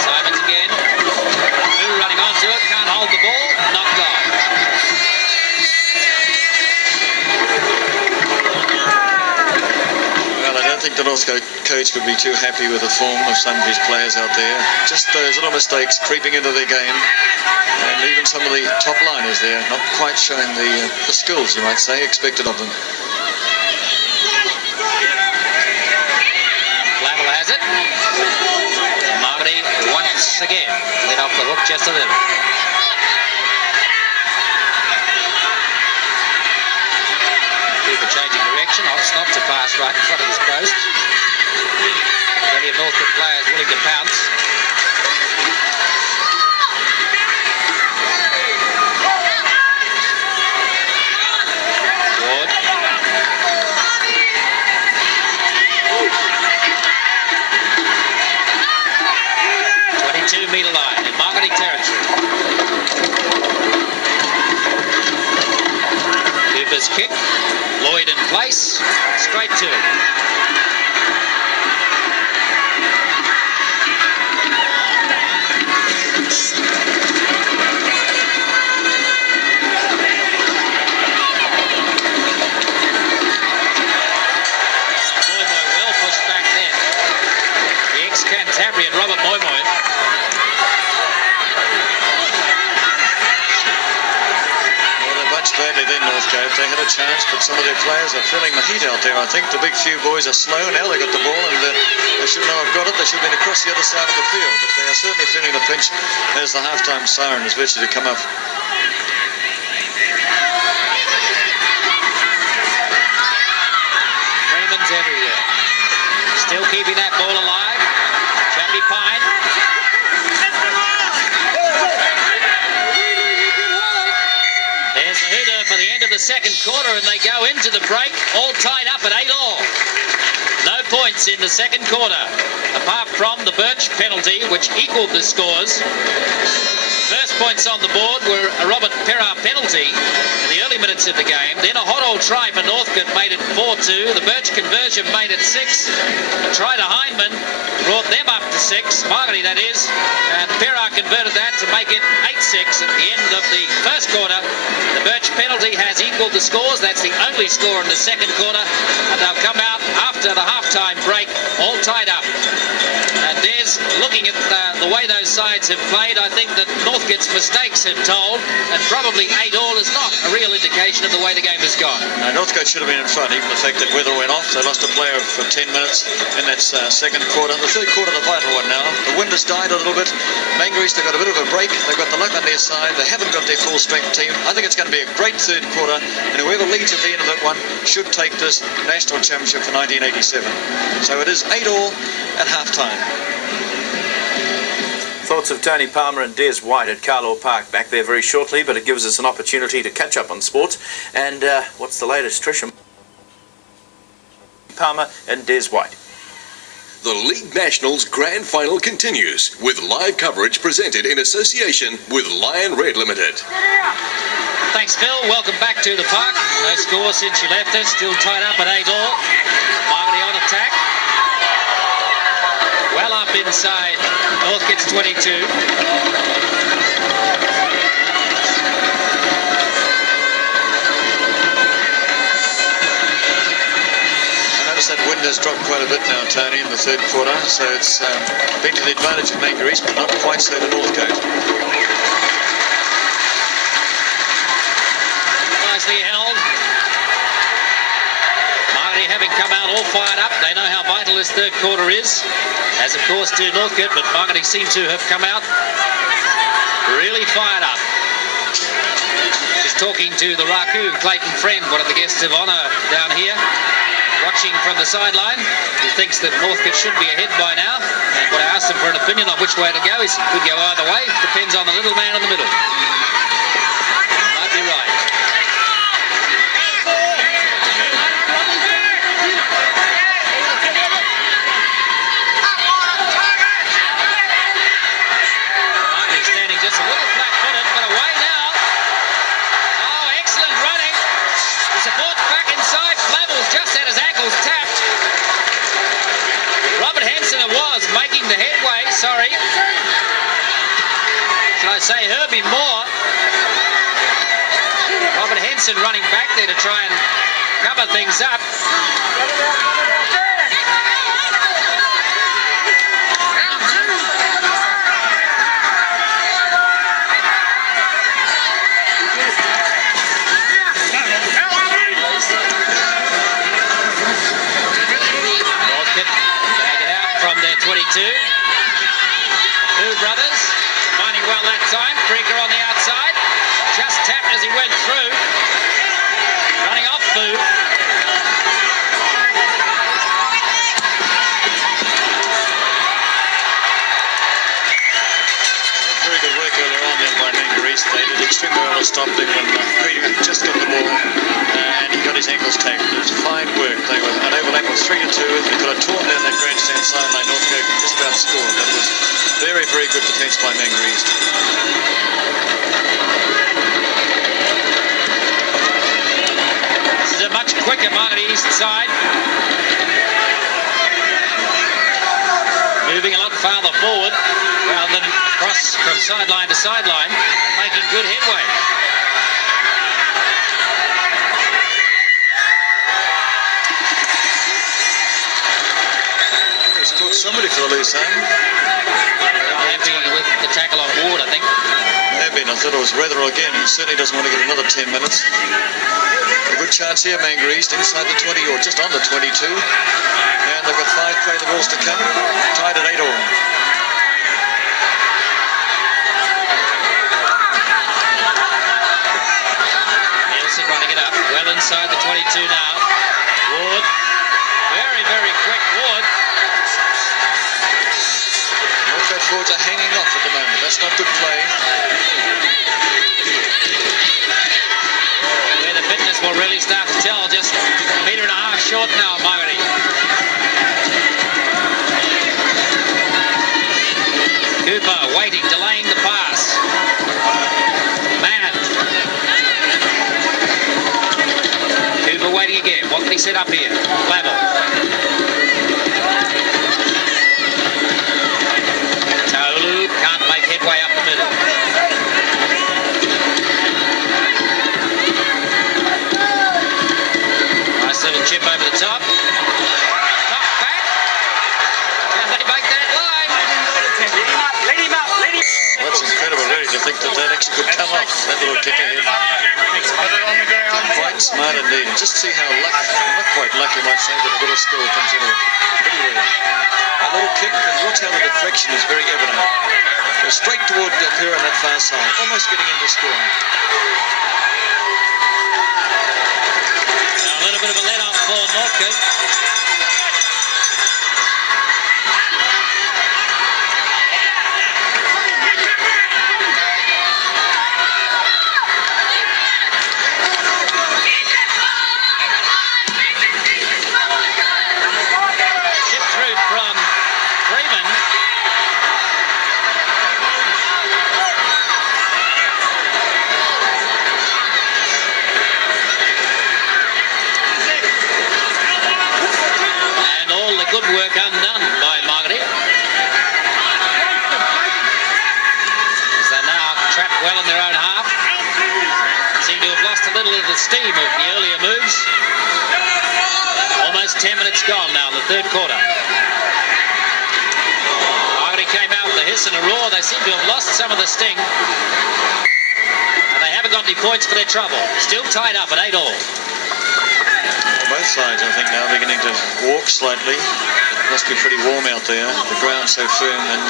Simons again. Who running onto it, can't hold the ball. Knocked off. I think the Northcote coach would be too happy with the form of some of his players out there. Just those little mistakes creeping into their game, and even some of the top liners there not quite showing the skills, you might say, expected of them. Flavel has it. Mangere once again let off the hook just a little. Keeper changing direction, opts not to pass right in front of his post. Plenty of Northcote players willing to pounce. Ward. 22-metre line in Mangere territory. Cooper's kick. Lloyd in place. Straight to him. Cantabrian Robert Moimoy. Well, they bunched badly then, Northcote. They had a chance, but some of their players are feeling the heat out there. I think the big few boys are slow. Now they got the ball, and they should not have got it. They should have been across the other side of the field. But they are certainly feeling the pinch as the halftime siren is virtually to come up. Freeman's everywhere. Still keeping that ball alive. Chappie Pine. There's the hooter for the end of the second quarter, and they go into the break all tied up at 8-all. No points in the second quarter, apart from the Birch penalty, which equalled the scores. First points on the board were a Robert Perra penalty in the early minutes of the game. Then a hot old try for Northcote made it 4-2. The Birch conversion made it 6. A try to Hindman brought them up to 6. Mangere, that is. And Perra converted that to make it 8-6 at the end of the first quarter. The Birch penalty has equalled the scores. That's the only score in the second quarter. And they'll come out after the halftime break all tied up. And there's looking at the way those sides have played. I think that Northcote's mistakes have told, and probably 8-all is not a real indication of the way the game has gone. Northcote should have been in front, even the fact that weather went off. They lost a player for 10 minutes in that second quarter. The third quarter, the vital one now. The wind has died a little bit. Mangare's, they've got a bit of a break. They've got the luck on their side. They haven't got their full-strength team. I think it's going to be a great third quarter, and whoever leads at the end of that one should take this national championship for 1987. So it is 8-all at halftime. thoughts of Tony Palmer and Des White at Carlaw Park. Back there very shortly, but it gives us an opportunity to catch up on sports. And what's the latest, Tricia? Palmer and Des White. The League Nationals Grand Final continues with live coverage presented in association with Lion Red Limited. Thanks, Phil. Welcome back to the park. No score since you left us. Still tied up at 8-all. Mangere on attack. Well up inside. Northcote's 22. That wind has dropped quite a bit now, Tony, in the third quarter, so it's been to the advantage of Mangere East, but not quite so to Northcote. Nicely held. Mangere having come out all fired up. They know how vital this third quarter is, as of course do Northcote, but Mangere seem to have come out really fired up. Just talking to the Raku, Clayton Friend, one of the guests of honour down here, watching from the sideline, who thinks that Northcote should be ahead by now. And when I asked him for an opinion on which way to go, he said could go either way. Depends on the little man in the middle. Might be right. Marty's standing just a little flat-footed, but away now. Oh, excellent running. The support's back inside. Flavel's just had his ankles tapped. Robert Henson it was making the headway, sorry. Should I say Herbie Moore? Robert Henson running back there to try and cover things up. From their 22. Two brothers finding well that time. Krieger on the outside. Just tapped as he went through. Running off Fu. Very good work earlier on then by Mangere East. They did extremely well to stop them when Krieger just got the ball and he got his ankles tapped. It was fine work. They were an overlap of 3-2. They could have torn down that grandstand sideline. Northcote just about scored, but it was very, very good defence by Mangere East. This is a much quicker Mangere East side. Moving a lot farther forward rather than cross from sideline to sideline, making good headway. He's caught somebody for the loose hand. Happy with the tackle on board, I think. Maybe, I thought it was Weatherall again. He certainly doesn't want to get another 10 minutes. A good chance here, Mangere East, inside the 20 or just on the 22. And they've got 5 play the balls to come. Tied at 8-all. Nielsen running it up. Well inside the 22 now. Ward. Very, very quick Ward. Northcote forwards are hanging off at the moment. That's not good play. Where the fitness will really start to tell. Just a metre and a half short now, Mangere. Cooper waiting, delaying the pass. Man. Cooper waiting again. What can he set up here? Flavel. Tolu can't make headway up the middle. Nice little chip over the top. Knocked back. Can they make that line? Let him up. Oh, that's incredible, really, to think that actually could come off, that little kick ahead. Quite smart indeed. Just see how lucky, not quite lucky, I might say, but a little score comes in pretty well. A little kick, and watch how the deflection is very evident. Goes straight toward Kerr on that far side, almost getting into scoring. A little bit of a let-off for Northcote. well in their own half. Seem to have lost a little of the steam of the earlier moves. Almost 10 minutes gone now in the third quarter. Mangere came out with a hiss and a roar. They seem to have lost some of the sting. And they haven't got any points for their trouble. Still tied up at 8-all. Both sides, I think, now beginning to walk slightly. It must be pretty warm out there. The ground's so firm, and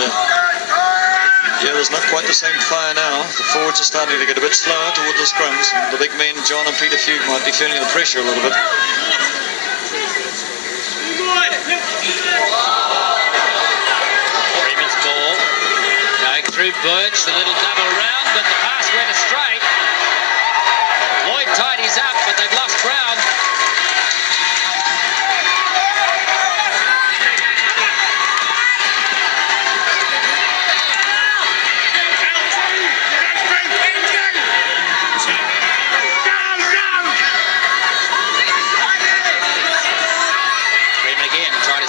yeah, there's not quite the same fire now. The forwards are starting to get a bit slower toward the scrums. The big men, John and Peter Fugue, might be feeling the pressure a little bit. Freeman's ball going through Birch, the little double round, but the pass went astray. Lloyd tidies up, but they've lost ground.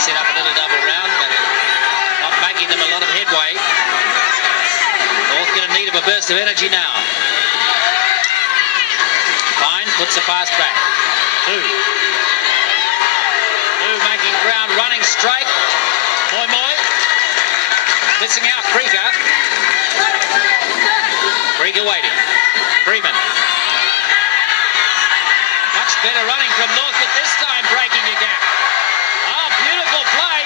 Set up a little double round, but not making them a lot of headway. Northcote in need of a burst of energy now. Fine puts the pass back. Two making ground, running straight. Moi missing out Krieger. Krieger waiting. Freeman. Much better running from Northcote this time, breaking the gap. Beautiful play.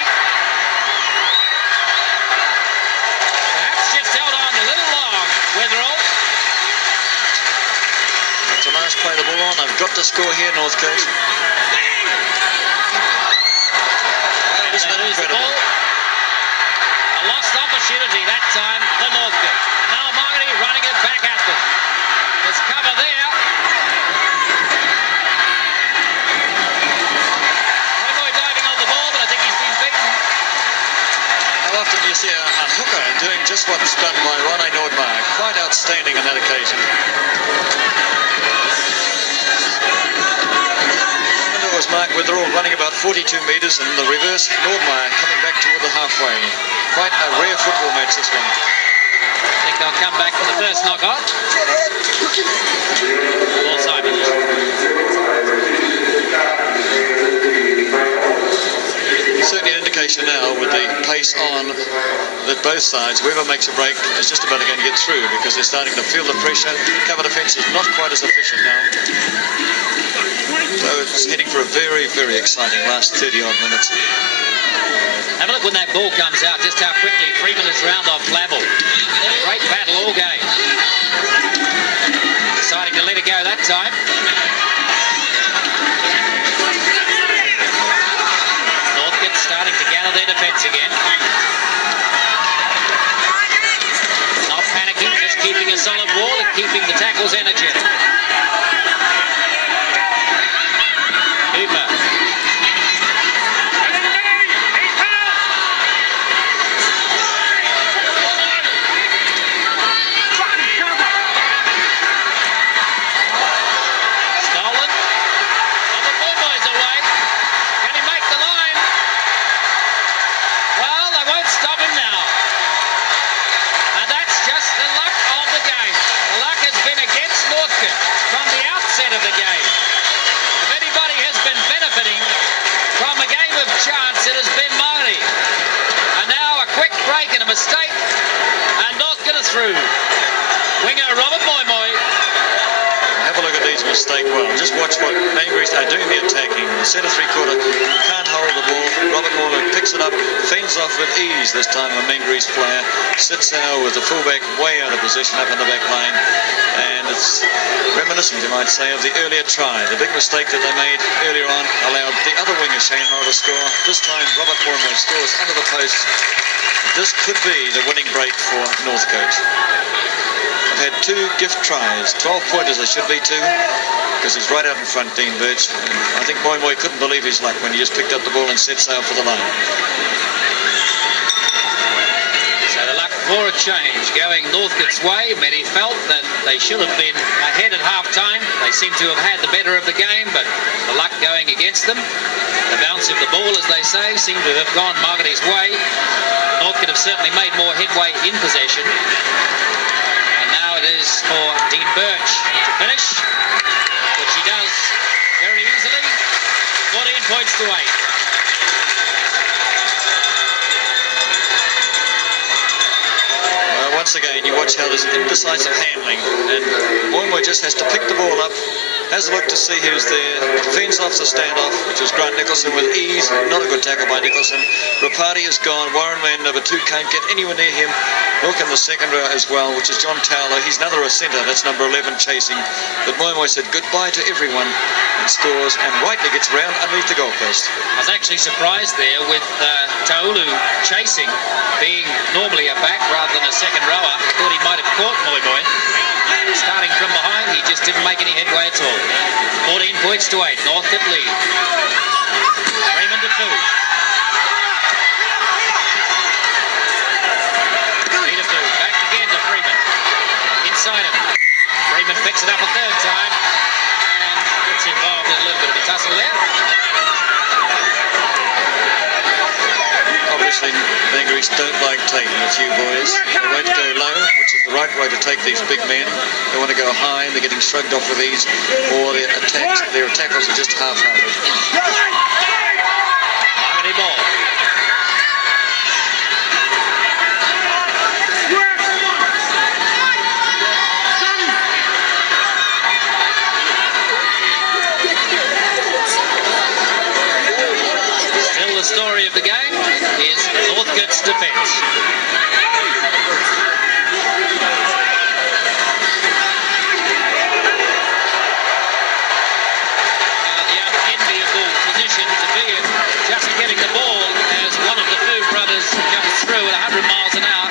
Perhaps just held on a little long, Wetherall. That's a nice play the ball on. They've got to score here, Northcote. Isn't that incredible? A lost opportunity that time for Northcote. Now Mangere running it back at them. There's cover there. You see a hooker doing just what's done by Ronnie Nordmeyer. Quite outstanding on that occasion. And it was Mark Wetherall running about 42 metres, and the reverse Nordmeyer coming back toward the halfway. Quite a rare football match, this one. I think they'll come back for the first knock-on. Paul Simon. Certainly an indication now with the pace on that both sides, whoever makes a break is just about going to get through, because they're starting to feel the pressure. Cover defence is not quite as efficient now. So it's heading for a very, very exciting last 30-odd minutes. Have a look when that ball comes out, just how quickly Freeman is round off Flavel. Great battle all game. Deciding to let it go that time. Starting to gather their defence again. Not panicking, just keeping a solid wall and keeping the tackles energetic. Cooper. Stolen. Well, the ball boys away. Can he make the line? Well, they won't stop him now. And that's just the luck of the game. The luck has been against Northcote from the outset of the game. If anybody has been benefiting from a game of chance, it has been Mangere. And now a quick break and a mistake, and Northcote are through. Winger Robert Moi. Have a look at these mistakes. Well, just watch what Mangere are doing the attacking. The centre three-quarter can't hold the ball. Robert Moore picks it up, fends off with ease this time. A Mangere's player sits there with the fullback way out of position up in the back line, and it's reminiscent, you might say, of the earlier try. The big mistake that they made earlier on allowed the other winger, Shane Howell, to score. This time, Robert Moore scores under the post. This could be the winning break for Northcote. Had two gift tries, 12-pointers there should be two, because he's right out in front, Dean Birch. And I think Moi couldn't believe his luck when he just picked up the ball and set sail for the line. So the luck for a change going Northcote's way. Many felt that they should have been ahead at half-time. They seem to have had the better of the game, but the luck going against them. The bounce of the ball, as they say, seemed to have gone Mangere's way. Northcote have certainly made more headway in possession. It is is for Dean Birch to finish, which he does very easily. 14 points to 8. Once again, you watch how there's indecisive handling, and Moimoi just has to pick the ball up, has a look to see who's there, fends off the standoff, which is Grant Nicholson with ease. Not a good tackle by Nicholson. Rapati is gone. Warren man number 2 can't get anywhere near him. Look in the second row as well, which is John Towler. He's another a centre. That's number 11 chasing. But Moimoi said goodbye to everyone and scores, and rightly gets round underneath the goalpost. I was actually surprised there with Taulu chasing, being normally a back rather than a second rower. I thought he might have caught Moimoi. Starting from behind, he just didn't make any headway at all. 14 points to 8. Northcote lead. Raymond to Fu. Peter Fu. Back again to Freeman. Inside him. Freeman picks it up a third time and gets involved in a little bit of a tussle there. Obviously, Mangere don't like taking a few boys. They won't go low, which is the right way to take these big men. They want to go high, and they're getting shrugged off with ease, or their tackles are just half-hearted. Mangere ball. Still the story of the game is Northcote's defence. The unenviable position to be in, just getting the ball as one of the Fu brothers comes through at 100 miles an hour.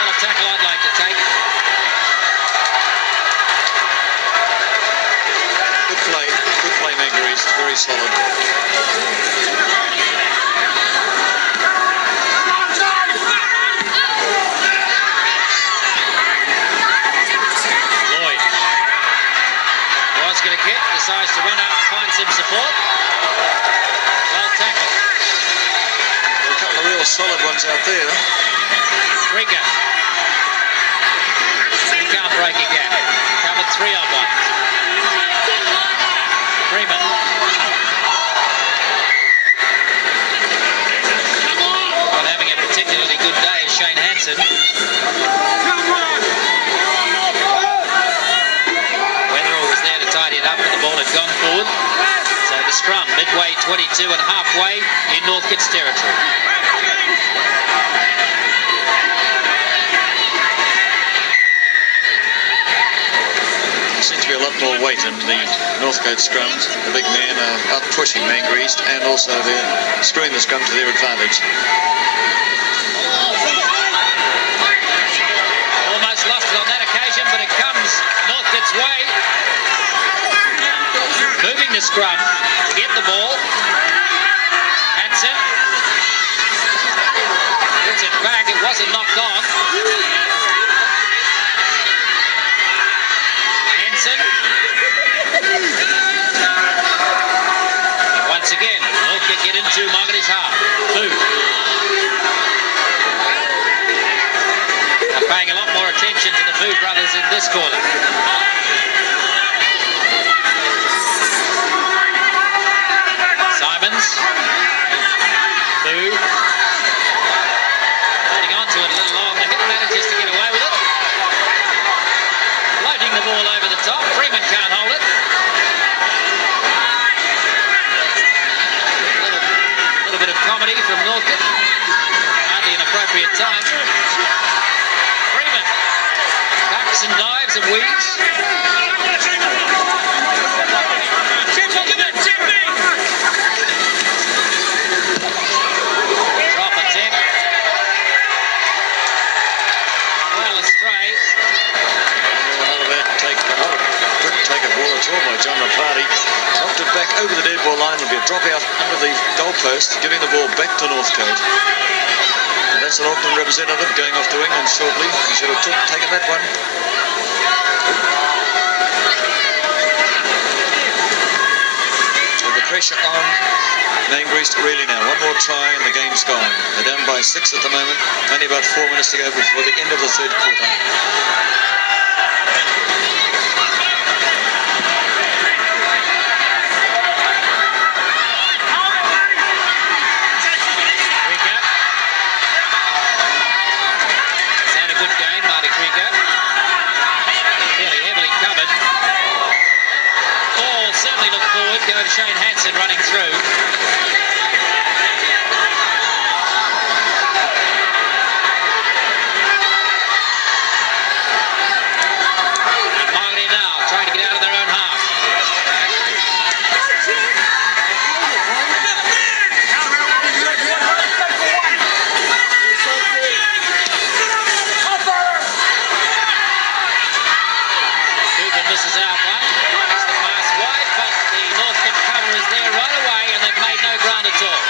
Not a tackle I'd like to take. Good play, Mangere. It's very solid. Decides to run out and find some support. Well tackled. A couple of real solid ones out there. Rika. He can't break a gap. Covered 3 on 1. Freeman. Not having a particularly good day is Shane Hansen. Tidy it up, and the ball had gone forward. So the scrum midway 22 and halfway in Northcote's territory. There seems to be a lot more weight in the Northcote scrums. The big men are out pushing Mangere East, and also they're screwing the scrum to their advantage. Almost lost it on that occasion, but it comes Northcote's way. Moving the scrum to get the ball. Hansen puts it back. It wasn't knocked on. Hansen. And once again, Northcote get into Mangere's half. Fu. They're paying a lot more attention to the Fu brothers in this quarter. Fu. Holding on to it a little long. The hit manages to get away with it. Floating the ball over the top. Freeman can't hold it. A little bit of comedy from Northcote. Hardly an appropriate time. Freeman ducks and dives and weaves. By John Rapati, dropped it back over the dead ball line. There'll be a drop out under the goalpost, giving the ball back to Northcote. And that's an Auckland representative going off to England shortly. He should have taken that one. So the pressure on Mangere really now. One more try and the game's gone. They're down by 6 at the moment. Only about 4 minutes to go before the end of the third quarter. Shane Hansen running through. And Mangere now trying to get out of their own half. Cooper misses out one. It's the pass wide, but the Northcote cover is there right away, and they've made no ground at all.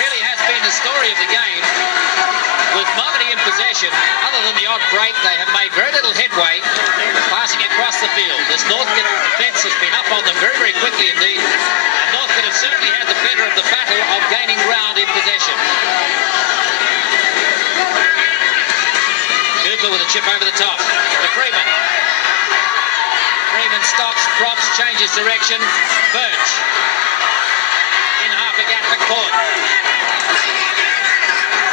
Really has been the story of the game. With Mangere in possession, other than the odd break, they have made very little headway passing across the field. This Northcote defence has been up on them very, very quickly indeed. And Northcote have certainly had the better of the battle of gaining ground in possession. Cooper with a chip over the top. To Freeman. Freeman stops, props, changes direction. Birch. In half again for Court.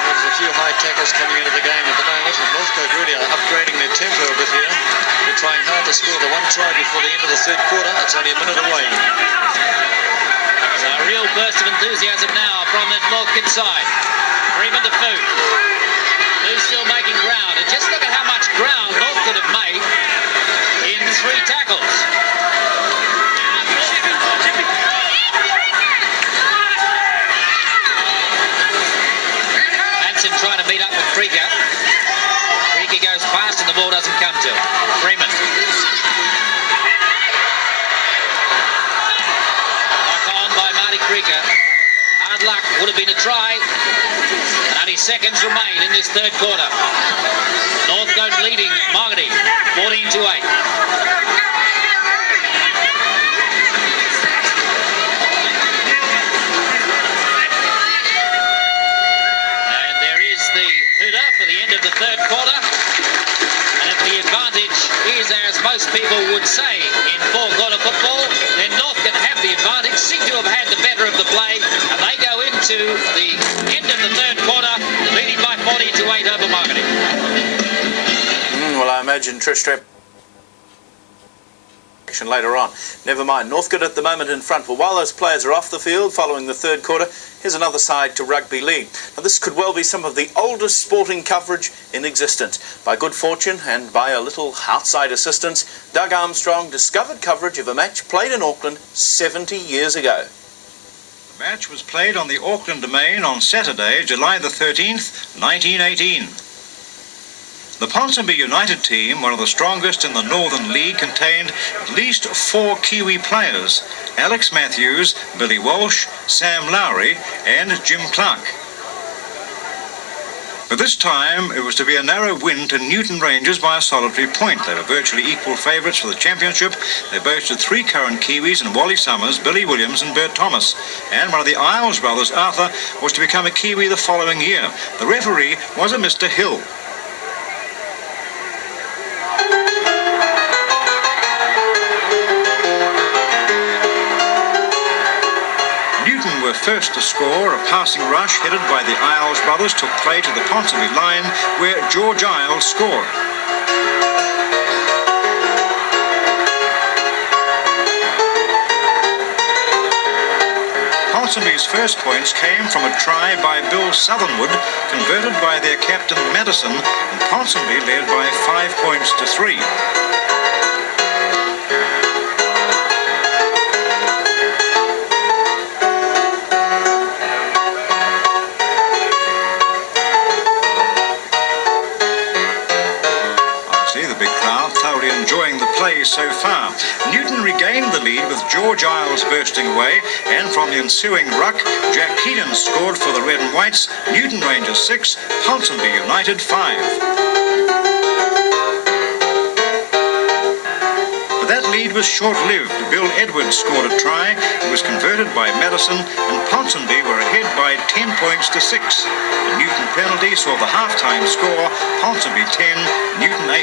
There's a few high tackles coming into the game at the moment, and Northcote really are upgrading their tempo a bit here. They're trying hard to score the one try before the end of the third quarter. It's only a minute away. So a real burst of enthusiasm now from the Northcote side. Freeman to Fu. Fu's still making ground, and just look at how much ground Northcote have made in 3 tackles. Hansen trying to meet up with Krieger. Krieger goes past and the ball doesn't come to him. Freeman. Lock on by Marty Krieger. Hard luck, would have been a try. And only seconds remain in this third quarter. Northcote leading Mangere 14-8. For the end of the third quarter, and if the advantage is, as most people would say, in four-quarter football, then Northcote have the advantage, seem to have had the better of the play, and they go into the end of the third quarter leading by 40-8 over Mangere. Well, I imagine Trish Strap later on. Never mind. Northcote at the moment in front. Well, while those players are off the field following the third quarter, here's another side to rugby league. Now, this could well be some of the oldest sporting coverage in existence. By good fortune and by a little outside assistance, Doug Armstrong discovered coverage of a match played in Auckland 70 years ago. The match was played on the Auckland domain on Saturday, July the 13th, 1918. The Ponsonby United team, one of the strongest in the Northern League, contained at least 4 Kiwi players: Alex Matthews, Billy Walsh, Sam Lowry and Jim Clark. But this time it was to be a narrow win to Newton Rangers by a solitary point. They were virtually equal favourites for the championship. They boasted 3 current Kiwis in Wally Summers, Billy Williams and Bert Thomas. And one of the Isles brothers, Arthur, was to become a Kiwi the following year. The referee was a Mr. Hill. Were first to score. A passing rush headed by the Isles brothers took play to the Ponsonby line, where George Isles scored. Ponsonby's first points came from a try by Bill Southernwood, converted by their captain Madison, and Ponsonby led by 5 points to 3. Enjoying the play so far. Newton regained the lead with George Isles bursting away, and from the ensuing ruck, Jack Keaton scored for the Red and Whites. Newton Rangers 6, Ponsonby United 5. But that lead was short-lived. Bill Edwards scored a try. It was converted by Madison, and Ponsonby were ahead by 10 points to 6. The Newton penalty saw the half-time score, Ponsonby 10, Newton 8.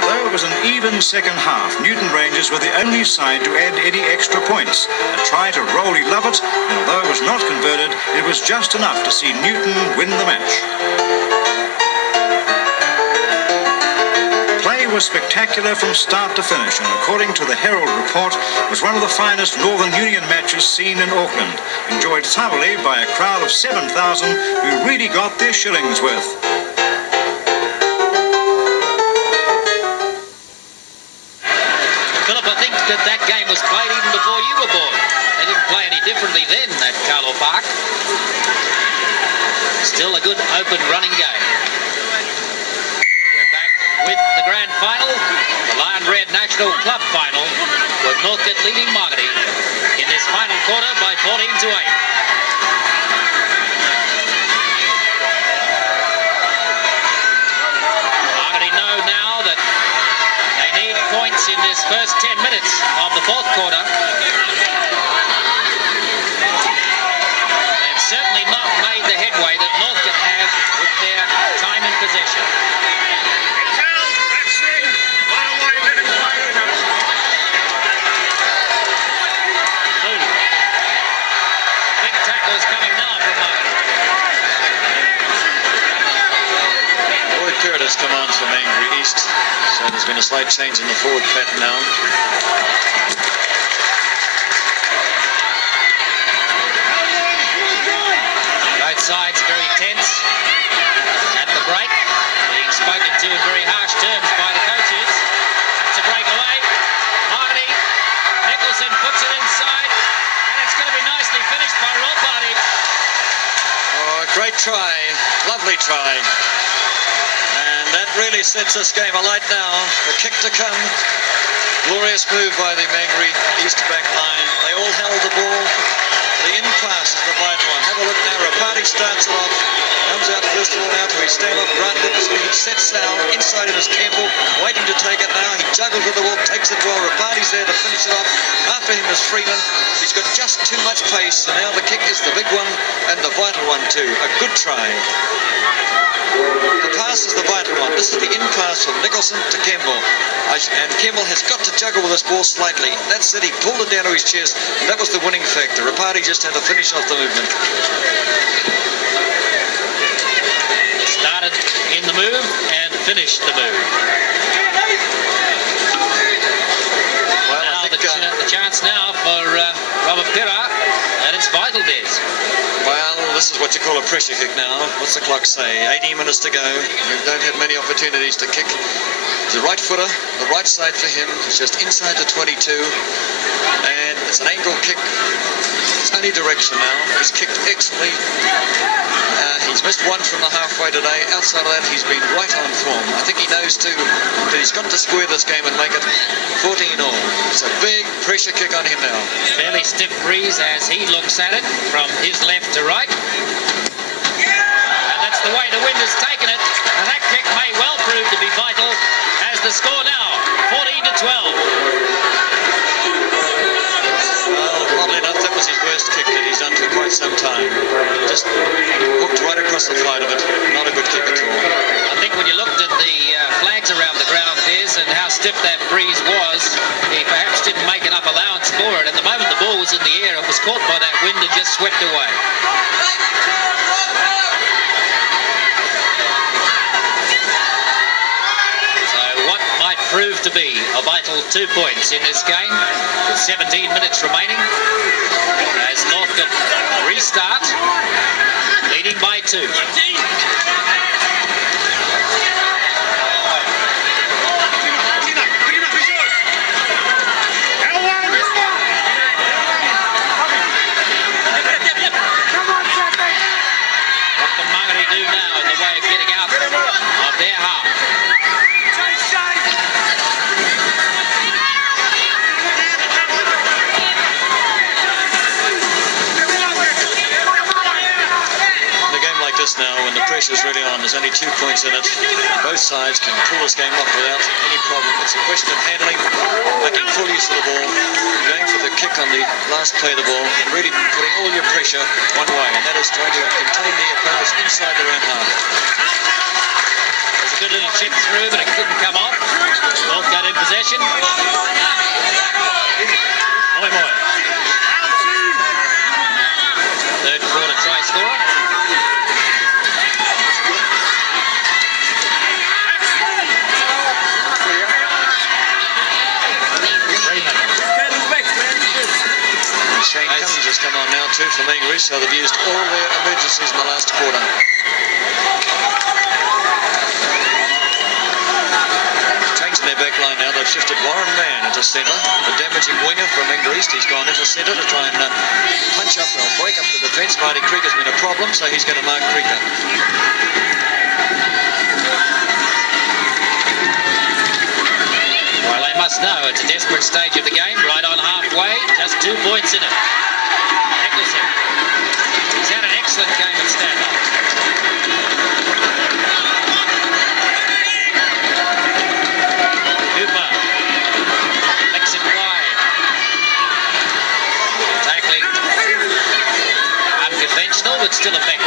Although it was an even second half, Newton Rangers were the only side to add any extra points. A try to Rolly Lovett, and although it was not converted, it was just enough to see Newton win the match. Play was spectacular from start to finish, and according to the Herald report, was one of the finest Northern Union matches seen in Auckland, enjoyed thoroughly by a crowd of 7,000 who really got their shillings worth. Philip, I think that game was played even before you were born. They didn't play any differently then at Carlo Park. Still a good open running game. We're back with the grand final, the Lion Red National Club final, with Northcote leading Mangere in this final quarter by 14 to 8. In this first 10 minutes of the fourth quarter. They've certainly not made the headway that Northcote have with their time in possession. Big tackles coming now from Mangere. Boyd Curtis commands for Mangere East. So there's been a slight change in the forward pattern now. Both sides very tense at the break, being spoken to in very harsh terms by the coaches. That's a breakaway. Hardy, Nicholson puts it inside, and it's going to be nicely finished by Rolparty. Oh, great try. Lovely try. That really sets this game alight now. The kick to come. Glorious move by the Mangere East back line. They all held the ball. The in pass is the vital one. Have a look now. Rapati starts it off. Comes out first of all now to his stand-off. Grant Nicholson. He sets down. Inside it is Campbell. Waiting to take it now. He juggles with the ball. Takes it well. Rapati's there to finish it off. After him is Freeman. He's got just too much pace. And now the kick is the big one and the vital one too. A good try. The pass is the vital one. This is the in pass from Nicholson to Campbell. And Campbell has got to juggle with this ball slightly. That's it. He pulled it down to his chest. And that was the winning factor. Rapati just had to finish off the movement. Started in the move and finished the move. Well, now I think, the chance now for Robert Pera, and it's vital, Des. Well, this is what you call a pressure kick now. What's the clock say? 18 minutes to go. You don't have many opportunities to kick. He's a right footer, the right side for him. It's just inside the 22. And it's an angle kick. It's only direction now. He's kicked excellently. He's missed one from the halfway today. Outside of that, he's been right on form. I think he knows too that he's got to square this game and make it 14 all. It's a big pressure kick on him now. Fairly stiff breeze as he looks at it from his left to right. And that's the way the wind has taken it. And that kick may well prove to be vital as the score now, 14 to 12. Well, oddly enough, that was his worst kick that he's done for quite some time. Just hooked right across the flight of it. Not a good kick at all. I think when you looked at the flags around the ground, Des, and how stiff that breeze was, he perhaps didn't make enough allowance for it. At the moment the ball was in the air, it was caught by that wind and just swept away. So what might prove to be a vital 2 points in this game, with 17 minutes remaining, as Northcote restart, leading by 2. What can Mangere do now in the way of getting out of their half? this now when the pressure's really on. There's only 2 points in it. Both sides can pull this game off without any problem. It's a question of handling, making full use of the ball, going for the kick on the last play of the ball, and really putting all your pressure one way, and that is trying to contain the opponents inside their own half. There's a good little chip through, but it couldn't come off. Northcote in possession. Moi moi. Third quarter try scorer. Shane Cummins has come on now too for Mangere, so they've used all their emergencies in the last quarter. Changing their back line now, they've shifted Warren Mann into centre. The damaging winger from Mangere East, he's gone into centre to try and punch up or break up the defence. Marty Krieger's been a problem, so he's going to mark Krieger. Well, they must know it's a desperate stage of the game, right on halfway, just 2 points in it. Nicholson, he's had an excellent game at stand-up. Cooper, makes it wide. Tackling unconventional, but still effective.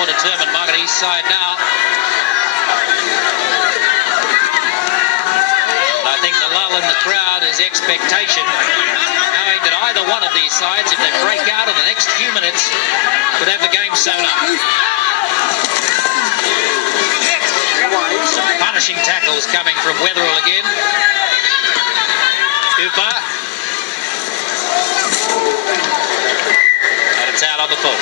Determined Mangere East side now. And I think the lull in the crowd is expectation, knowing that either one of these sides, if they break out in the next few minutes, could have the game sewn up. Some punishing tackles coming from Wetherell again. Cooper. And it's out on the full.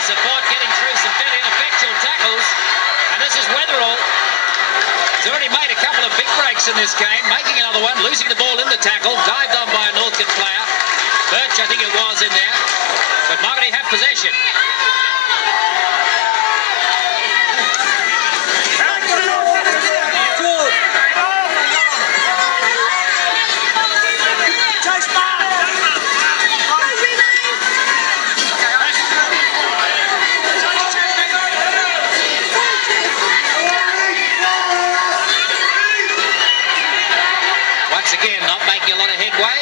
Support, getting through some fairly ineffectual tackles, and this is Wetherell. He's already made a couple of big breaks in this game, making another one, losing the ball in the tackle, dived on by a Northcote player. Birch, I think it was, in there, but Mangere have possession. Again, not making a lot of headway.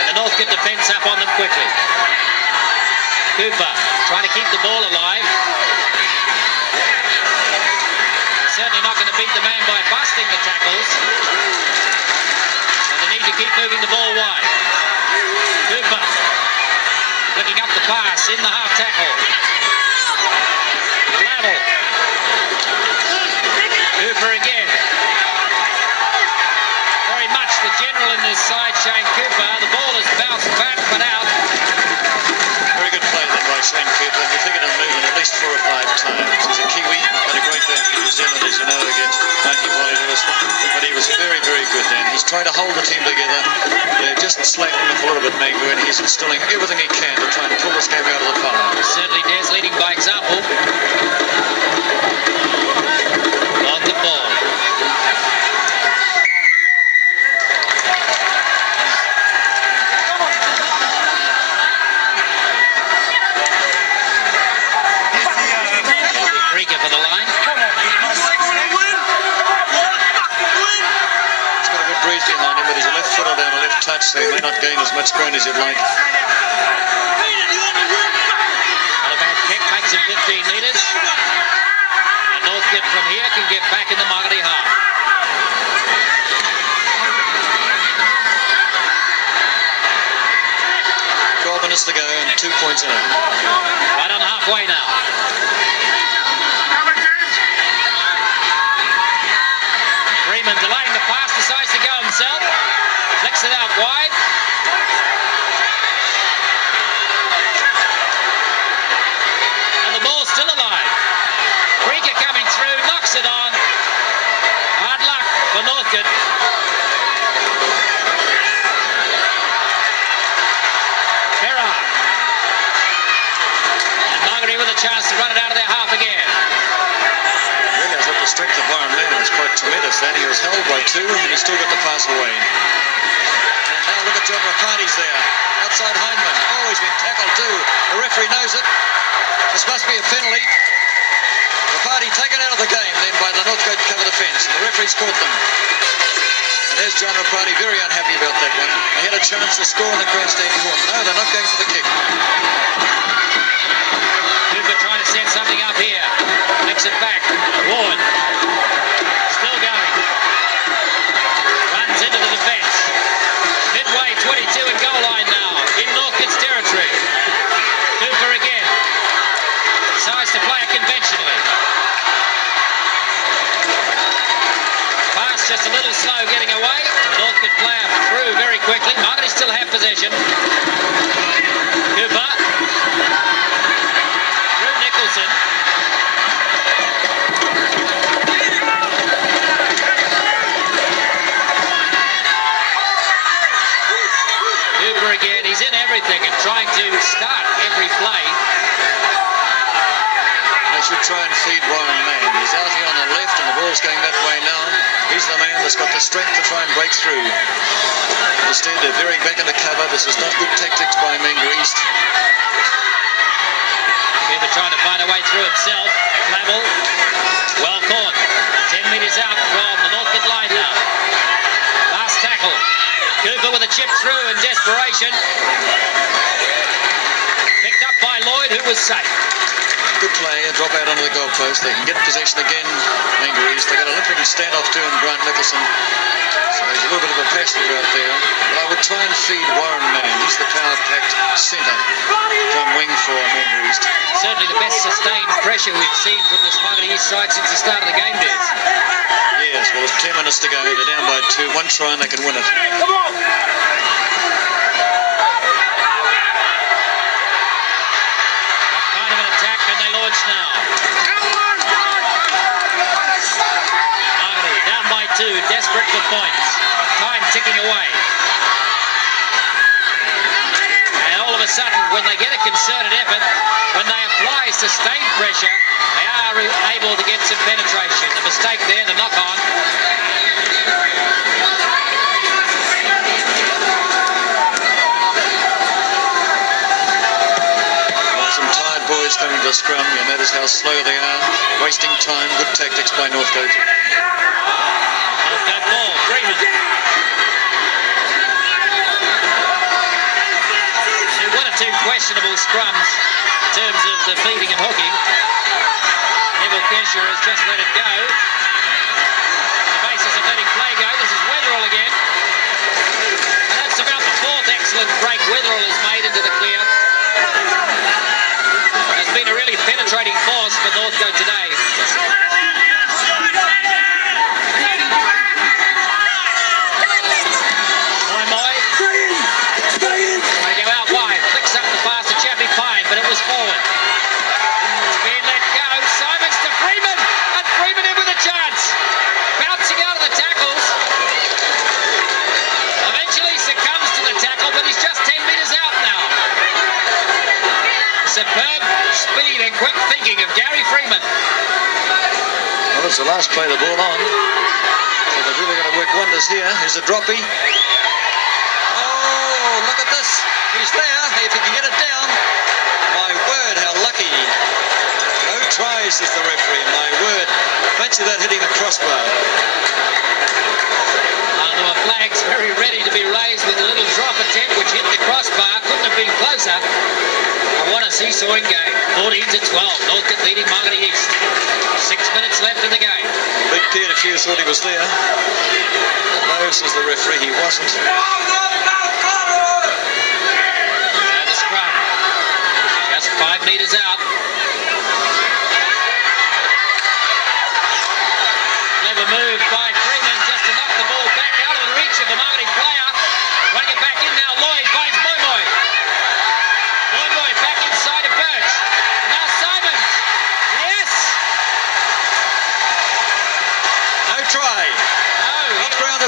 And the Northcote defence up on them quickly. Cooper trying to keep the ball alive. They're certainly not going to beat the man by busting the tackles. So they need to keep moving the ball wide. Cooper looking up the pass in the half tackle. Glavel. Cooper again. The general in this side, Shane Cooper. The ball has bounced back but out. Very good play then by Shane Cooper. He figured him moving at least 4 or 5 times. He's a Kiwi, had a great game for New Zealand, as you know, against Mikey Wally Lewis. But he was very, very good then. He's trying to hold the team together. They're just slacking off a little bit, Mangere, and he's instilling everything he can to try and pull this game out of the park. Certainly Des leading by example. On the ball. For the line. He's got a good breeze behind him, but he's a left footer down a left touch, so he may not gain as much ground as he'd like. Not a bad kick, makes it 15 metres. And Northcote from here can get back in the Mangere half. 12 minutes to go and 2 points in it. Right on half halfway now. Freeman delaying the pass, decides to go himself. Flicks it out wide. And the ball's still alive. Freaker coming through, knocks it on. Hard luck for Northcote. Ferrar. And Mangere with a chance to run it out of their half again. Really, I thought the strength of Warren Mann was quite tremendous. Then he was held by two, and he still got the pass away. And now look at John Rapati's there. Outside Hindman. Oh, he's been tackled too. The referee knows it. This must be a penalty. Rapati taken out of the game then by the Northcote cover defence. And the referee's caught them. And there's John Rapati, very unhappy about that one. They had a chance to score in the grandstand corner. No, they're not going for the kick. Cooper trying to set something up here. Flicks it back. Ward. Still going. Runs into the defence. Midway, 22 and goal line now. In Northcote's territory. Cooper again. Decides to play it conventionally. Pass just a little slow getting away. Northcote player through very quickly. Mangere still have possession. Cooper. Through Nicholson. Cooper again. He's in everything and trying to start every play. They should try and feed Warren Mann. He's out here on the left and the ball's going that way now. He's the man that's got the strength to try and break through. Instead, they're veering back into cover. This is not good tactics by Mangere East. Cooper trying to find a way through himself. Flavel. Well caught. 10 metres out from the Northcote line now. Last tackle. Cooper with a chip through in desperation. Picked up by Lloyd, who was safe. Good play, a drop out onto the goalpost. They can get possession again, Mangere East. They got a limping standoff to him, Grant Nicholson. So he's a little bit of a passenger out there. But I would try and feed Warren Mann. He's the power-packed centre from wing for Mangere East. Certainly the best sustained pressure we've seen from this Mangere East side since the start of the game, Des. Yes, well, it's 10 minutes to go. They're down by 2. One try and they can win it. Come on! Now. Mangere down by 2, desperate for points. Time ticking away. And all of a sudden, when they get a concerted effort, when they apply sustained pressure, they are able to get some penetration. The mistake there, the knock-on. Boys coming to scrum, you notice how slow they are, wasting time. Good tactics by Northcote. Northcote ball, Freeman. One or two questionable scrums in terms of the feeding and hooking. Neville Kesher has just let it go. The basis of letting play go. This is Wetherell again. And that's about the 4th excellent break Wetherell has made into the clear. Has been a really penetrating force for Northcote today. Moi. They go out wide, flicks up the pass to Chappie Pine, but it was forward. It's been let go. Simons to Freeman, and Freeman in with a chance. Bouncing out of the tackles. Eventually succumbs to the tackle, but he's just 10 metres out now. Superb speed and quick thinking of Gary Freeman. Well, it's the last play of the ball on. So they're really going to work wonders here. Here's a droppy. Oh, look at this. He's there. If he can get it down. My word, how lucky. No tries, says the referee. My word. Fancy that hitting the crossbar. There were flags very ready to be raised with a little drop attempt which hit the crossbar. Couldn't have been closer. What a seesawing game. 14-12. Northcote leading Mangere East. 6 minutes left in the game. Big Peter Few thought he was there. No, says the referee, he wasn't. So the scrum. Just 5 metres out.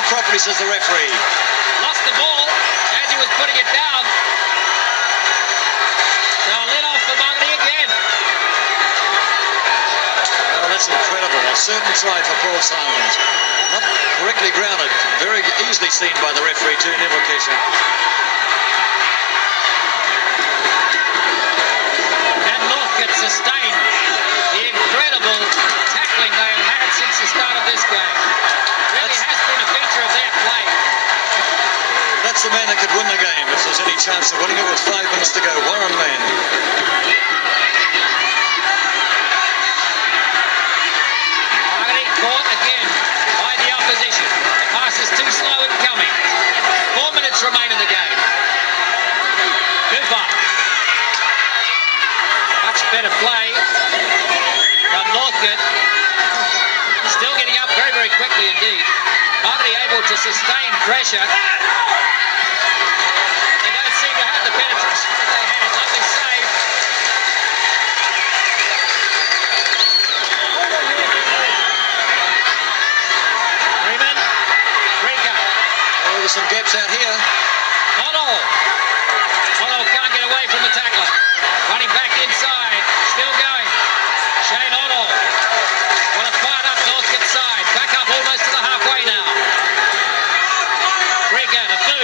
properly, says the referee. Lost the ball as he was putting it down. So a let off for Mangere again. Well, that's incredible. A certain try for Paul Simons. Not correctly grounded. Very easily seen by the referee too, Neville Kesher. Can Northcote sustain the incredible tackling they have had since the start of this game? Really has been a feature of their play. That's the man that could win the game if there's any chance of winning it with 5 minutes to go. Warren Mann. Mangere caught again by the opposition. The pass is too slow in coming. 4 minutes remain in the game. Cooper. Much better play from Northcote. Still getting up very, very quickly indeed. Mangere able to sustain pressure. But they don't seem to have the penetration that they had. Lovely save. Freeman. Breaker. Oh, there's some gaps out here. O'Donnell. O'Donnell can't get away from the tackler. Running back inside. Still going. Shane O'Donnell. What a fired up Northcote side. Back up almost to the halfway now. Breaker to Fu.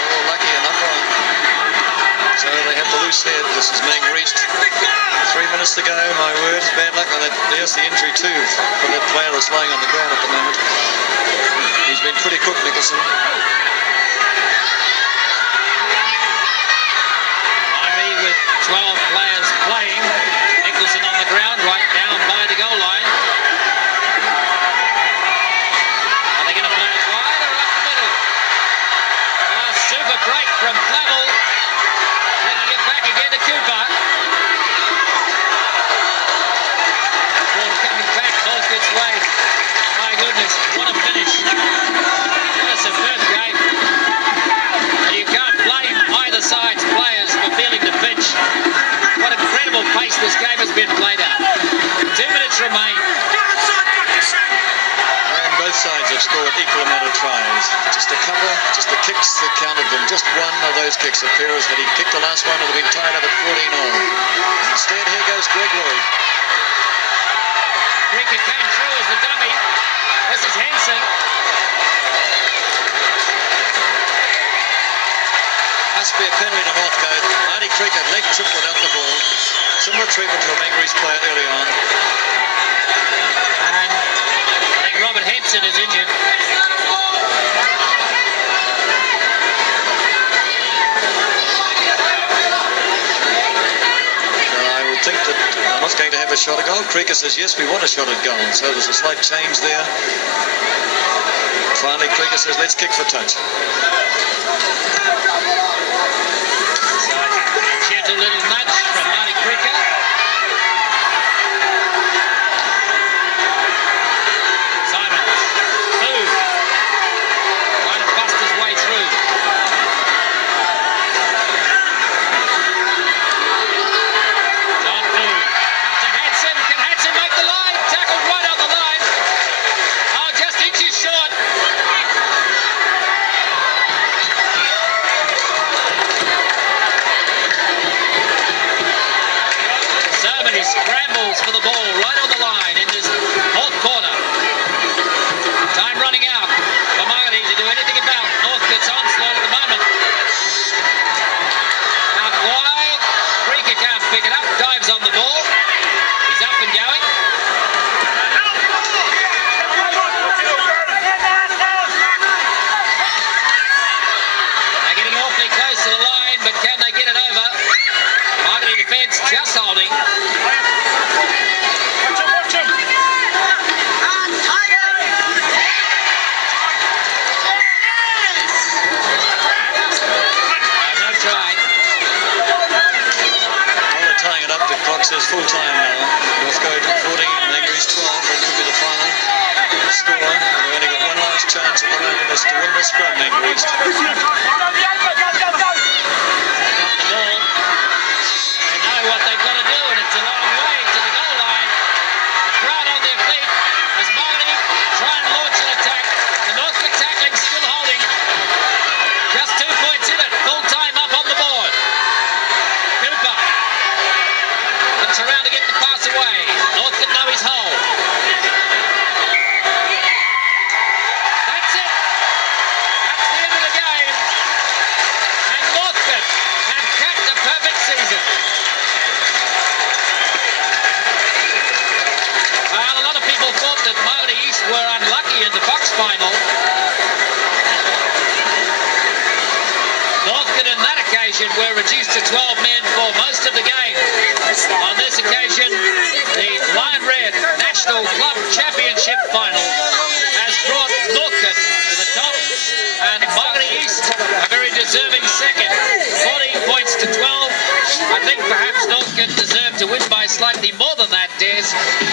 Oh, lucky enough one. So they have the loose head. This is Mangere. 3 minutes to go, my word. Bad luck on that. There's the injury too for that player that's lying on the ground at the moment. He's been pretty quick, Nicholson. Mangere with 12 players playing. Nicholson on the ground, right down by the goal line. Are they going to play it wide or up the middle? Super break from Flavel. Taking it back again to Cooper. Ball coming back Northcote's way. My goodness, what a finish. What a superb game. And you can't blame either side's players for feeling the pinch. What incredible pace this game has been played at. 2 minutes remain. And both sides have scored equal amount of tries. Just a couple, just the kicks that counted them. Just one of those kicks. If Ferris had he kicked the last one, it would have been tied up at 14-all. Instead, here goes Greg Lloyd. Cricket came through as the dummy. This is Henson. Must be a penalty to Northcote. Marty Cricket leg tripped without the ball. Similar treatment to a Mangere's player early on. And I think Robert Henson is injured. I would think that they're not going to have a shot at goal. Cricket says, yes, we want a shot at goal. So there's a slight change there. Finally, Cricket says, let's kick for touch. A little nudge from Marty Creaker. Simons. Fu. Trying to bust his way through. John Fu. Up to Hanson. Can Hanson make the line? Tackled right on the line. Oh, just inches short. He scrambles for the ball right on the line in this fourth quarter. Time running out for Mangere to do anything about Northcote's onslaught at the moment. Out wide. Creaker can't pick it up. Dives on the ball. He's up and going. They're getting awfully close to the line, but can they get it over? Mangere defence just holding. Says full time now. Northcote 14, Mangere's 12. That could be the final score. We've only got one last chance at the moment. That's to win the scrum, Mangere's. Got the ball. They know know what they've got to do, and it's a long way to the goal line. The crowd on their feet as Mangere try and launch an attack. The Northcote tackling still holding. Just 2 points in it. Full time up on the board. Cooper looks around to get the pass away. Northcote know his hole. That's it. That's the end of the game. And Northcote have capped a perfect season. Well, a lot of people thought that Mangere East were unlucky in the Fox final. Northcote on that occasion were reduced to 12 men for most of the game. On this occasion, the Lion Red National Club Championship final has brought Northcote to the top, and Mangere East a very deserving second. 14 points to 12. I think perhaps Northcote deserved to win by slightly more than that, Des.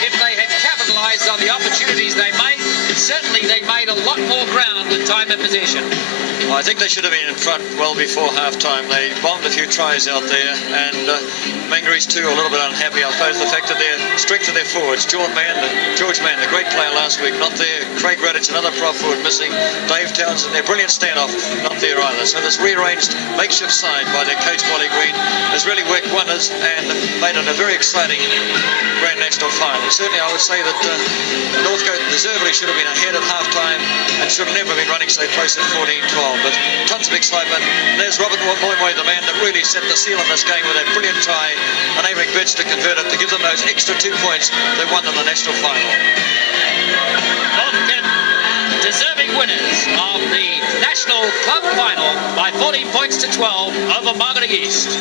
If they had capitalised on the opportunities they made, certainly they made a lot more ground with time and possession. Well, I think they should have been in front well before half-time. They bombed a few tries out there, and Mangare's too a little bit unhappy, I suppose, the fact that their strength of their forwards, George Mann, the great player last week, not there. Craig Radich, another prop forward missing. Dave Townsend, their brilliant standoff, not there either. So this rearranged makeshift side by their coach, Wally Green, has really worked wonders and made it a very exciting Grand National final. Certainly, I would say that Northcote deservedly should have been ahead at half-time and should have never been running so close at 14-12. But tons of excitement. There's Robert Moimoy, the man that really set the seal on this game with that brilliant try, enabling Bitch to convert it to give them those extra 2 points they won in the national final. Northcote deserving winners of the National Club Final by 14 points to 12 over Mangere East.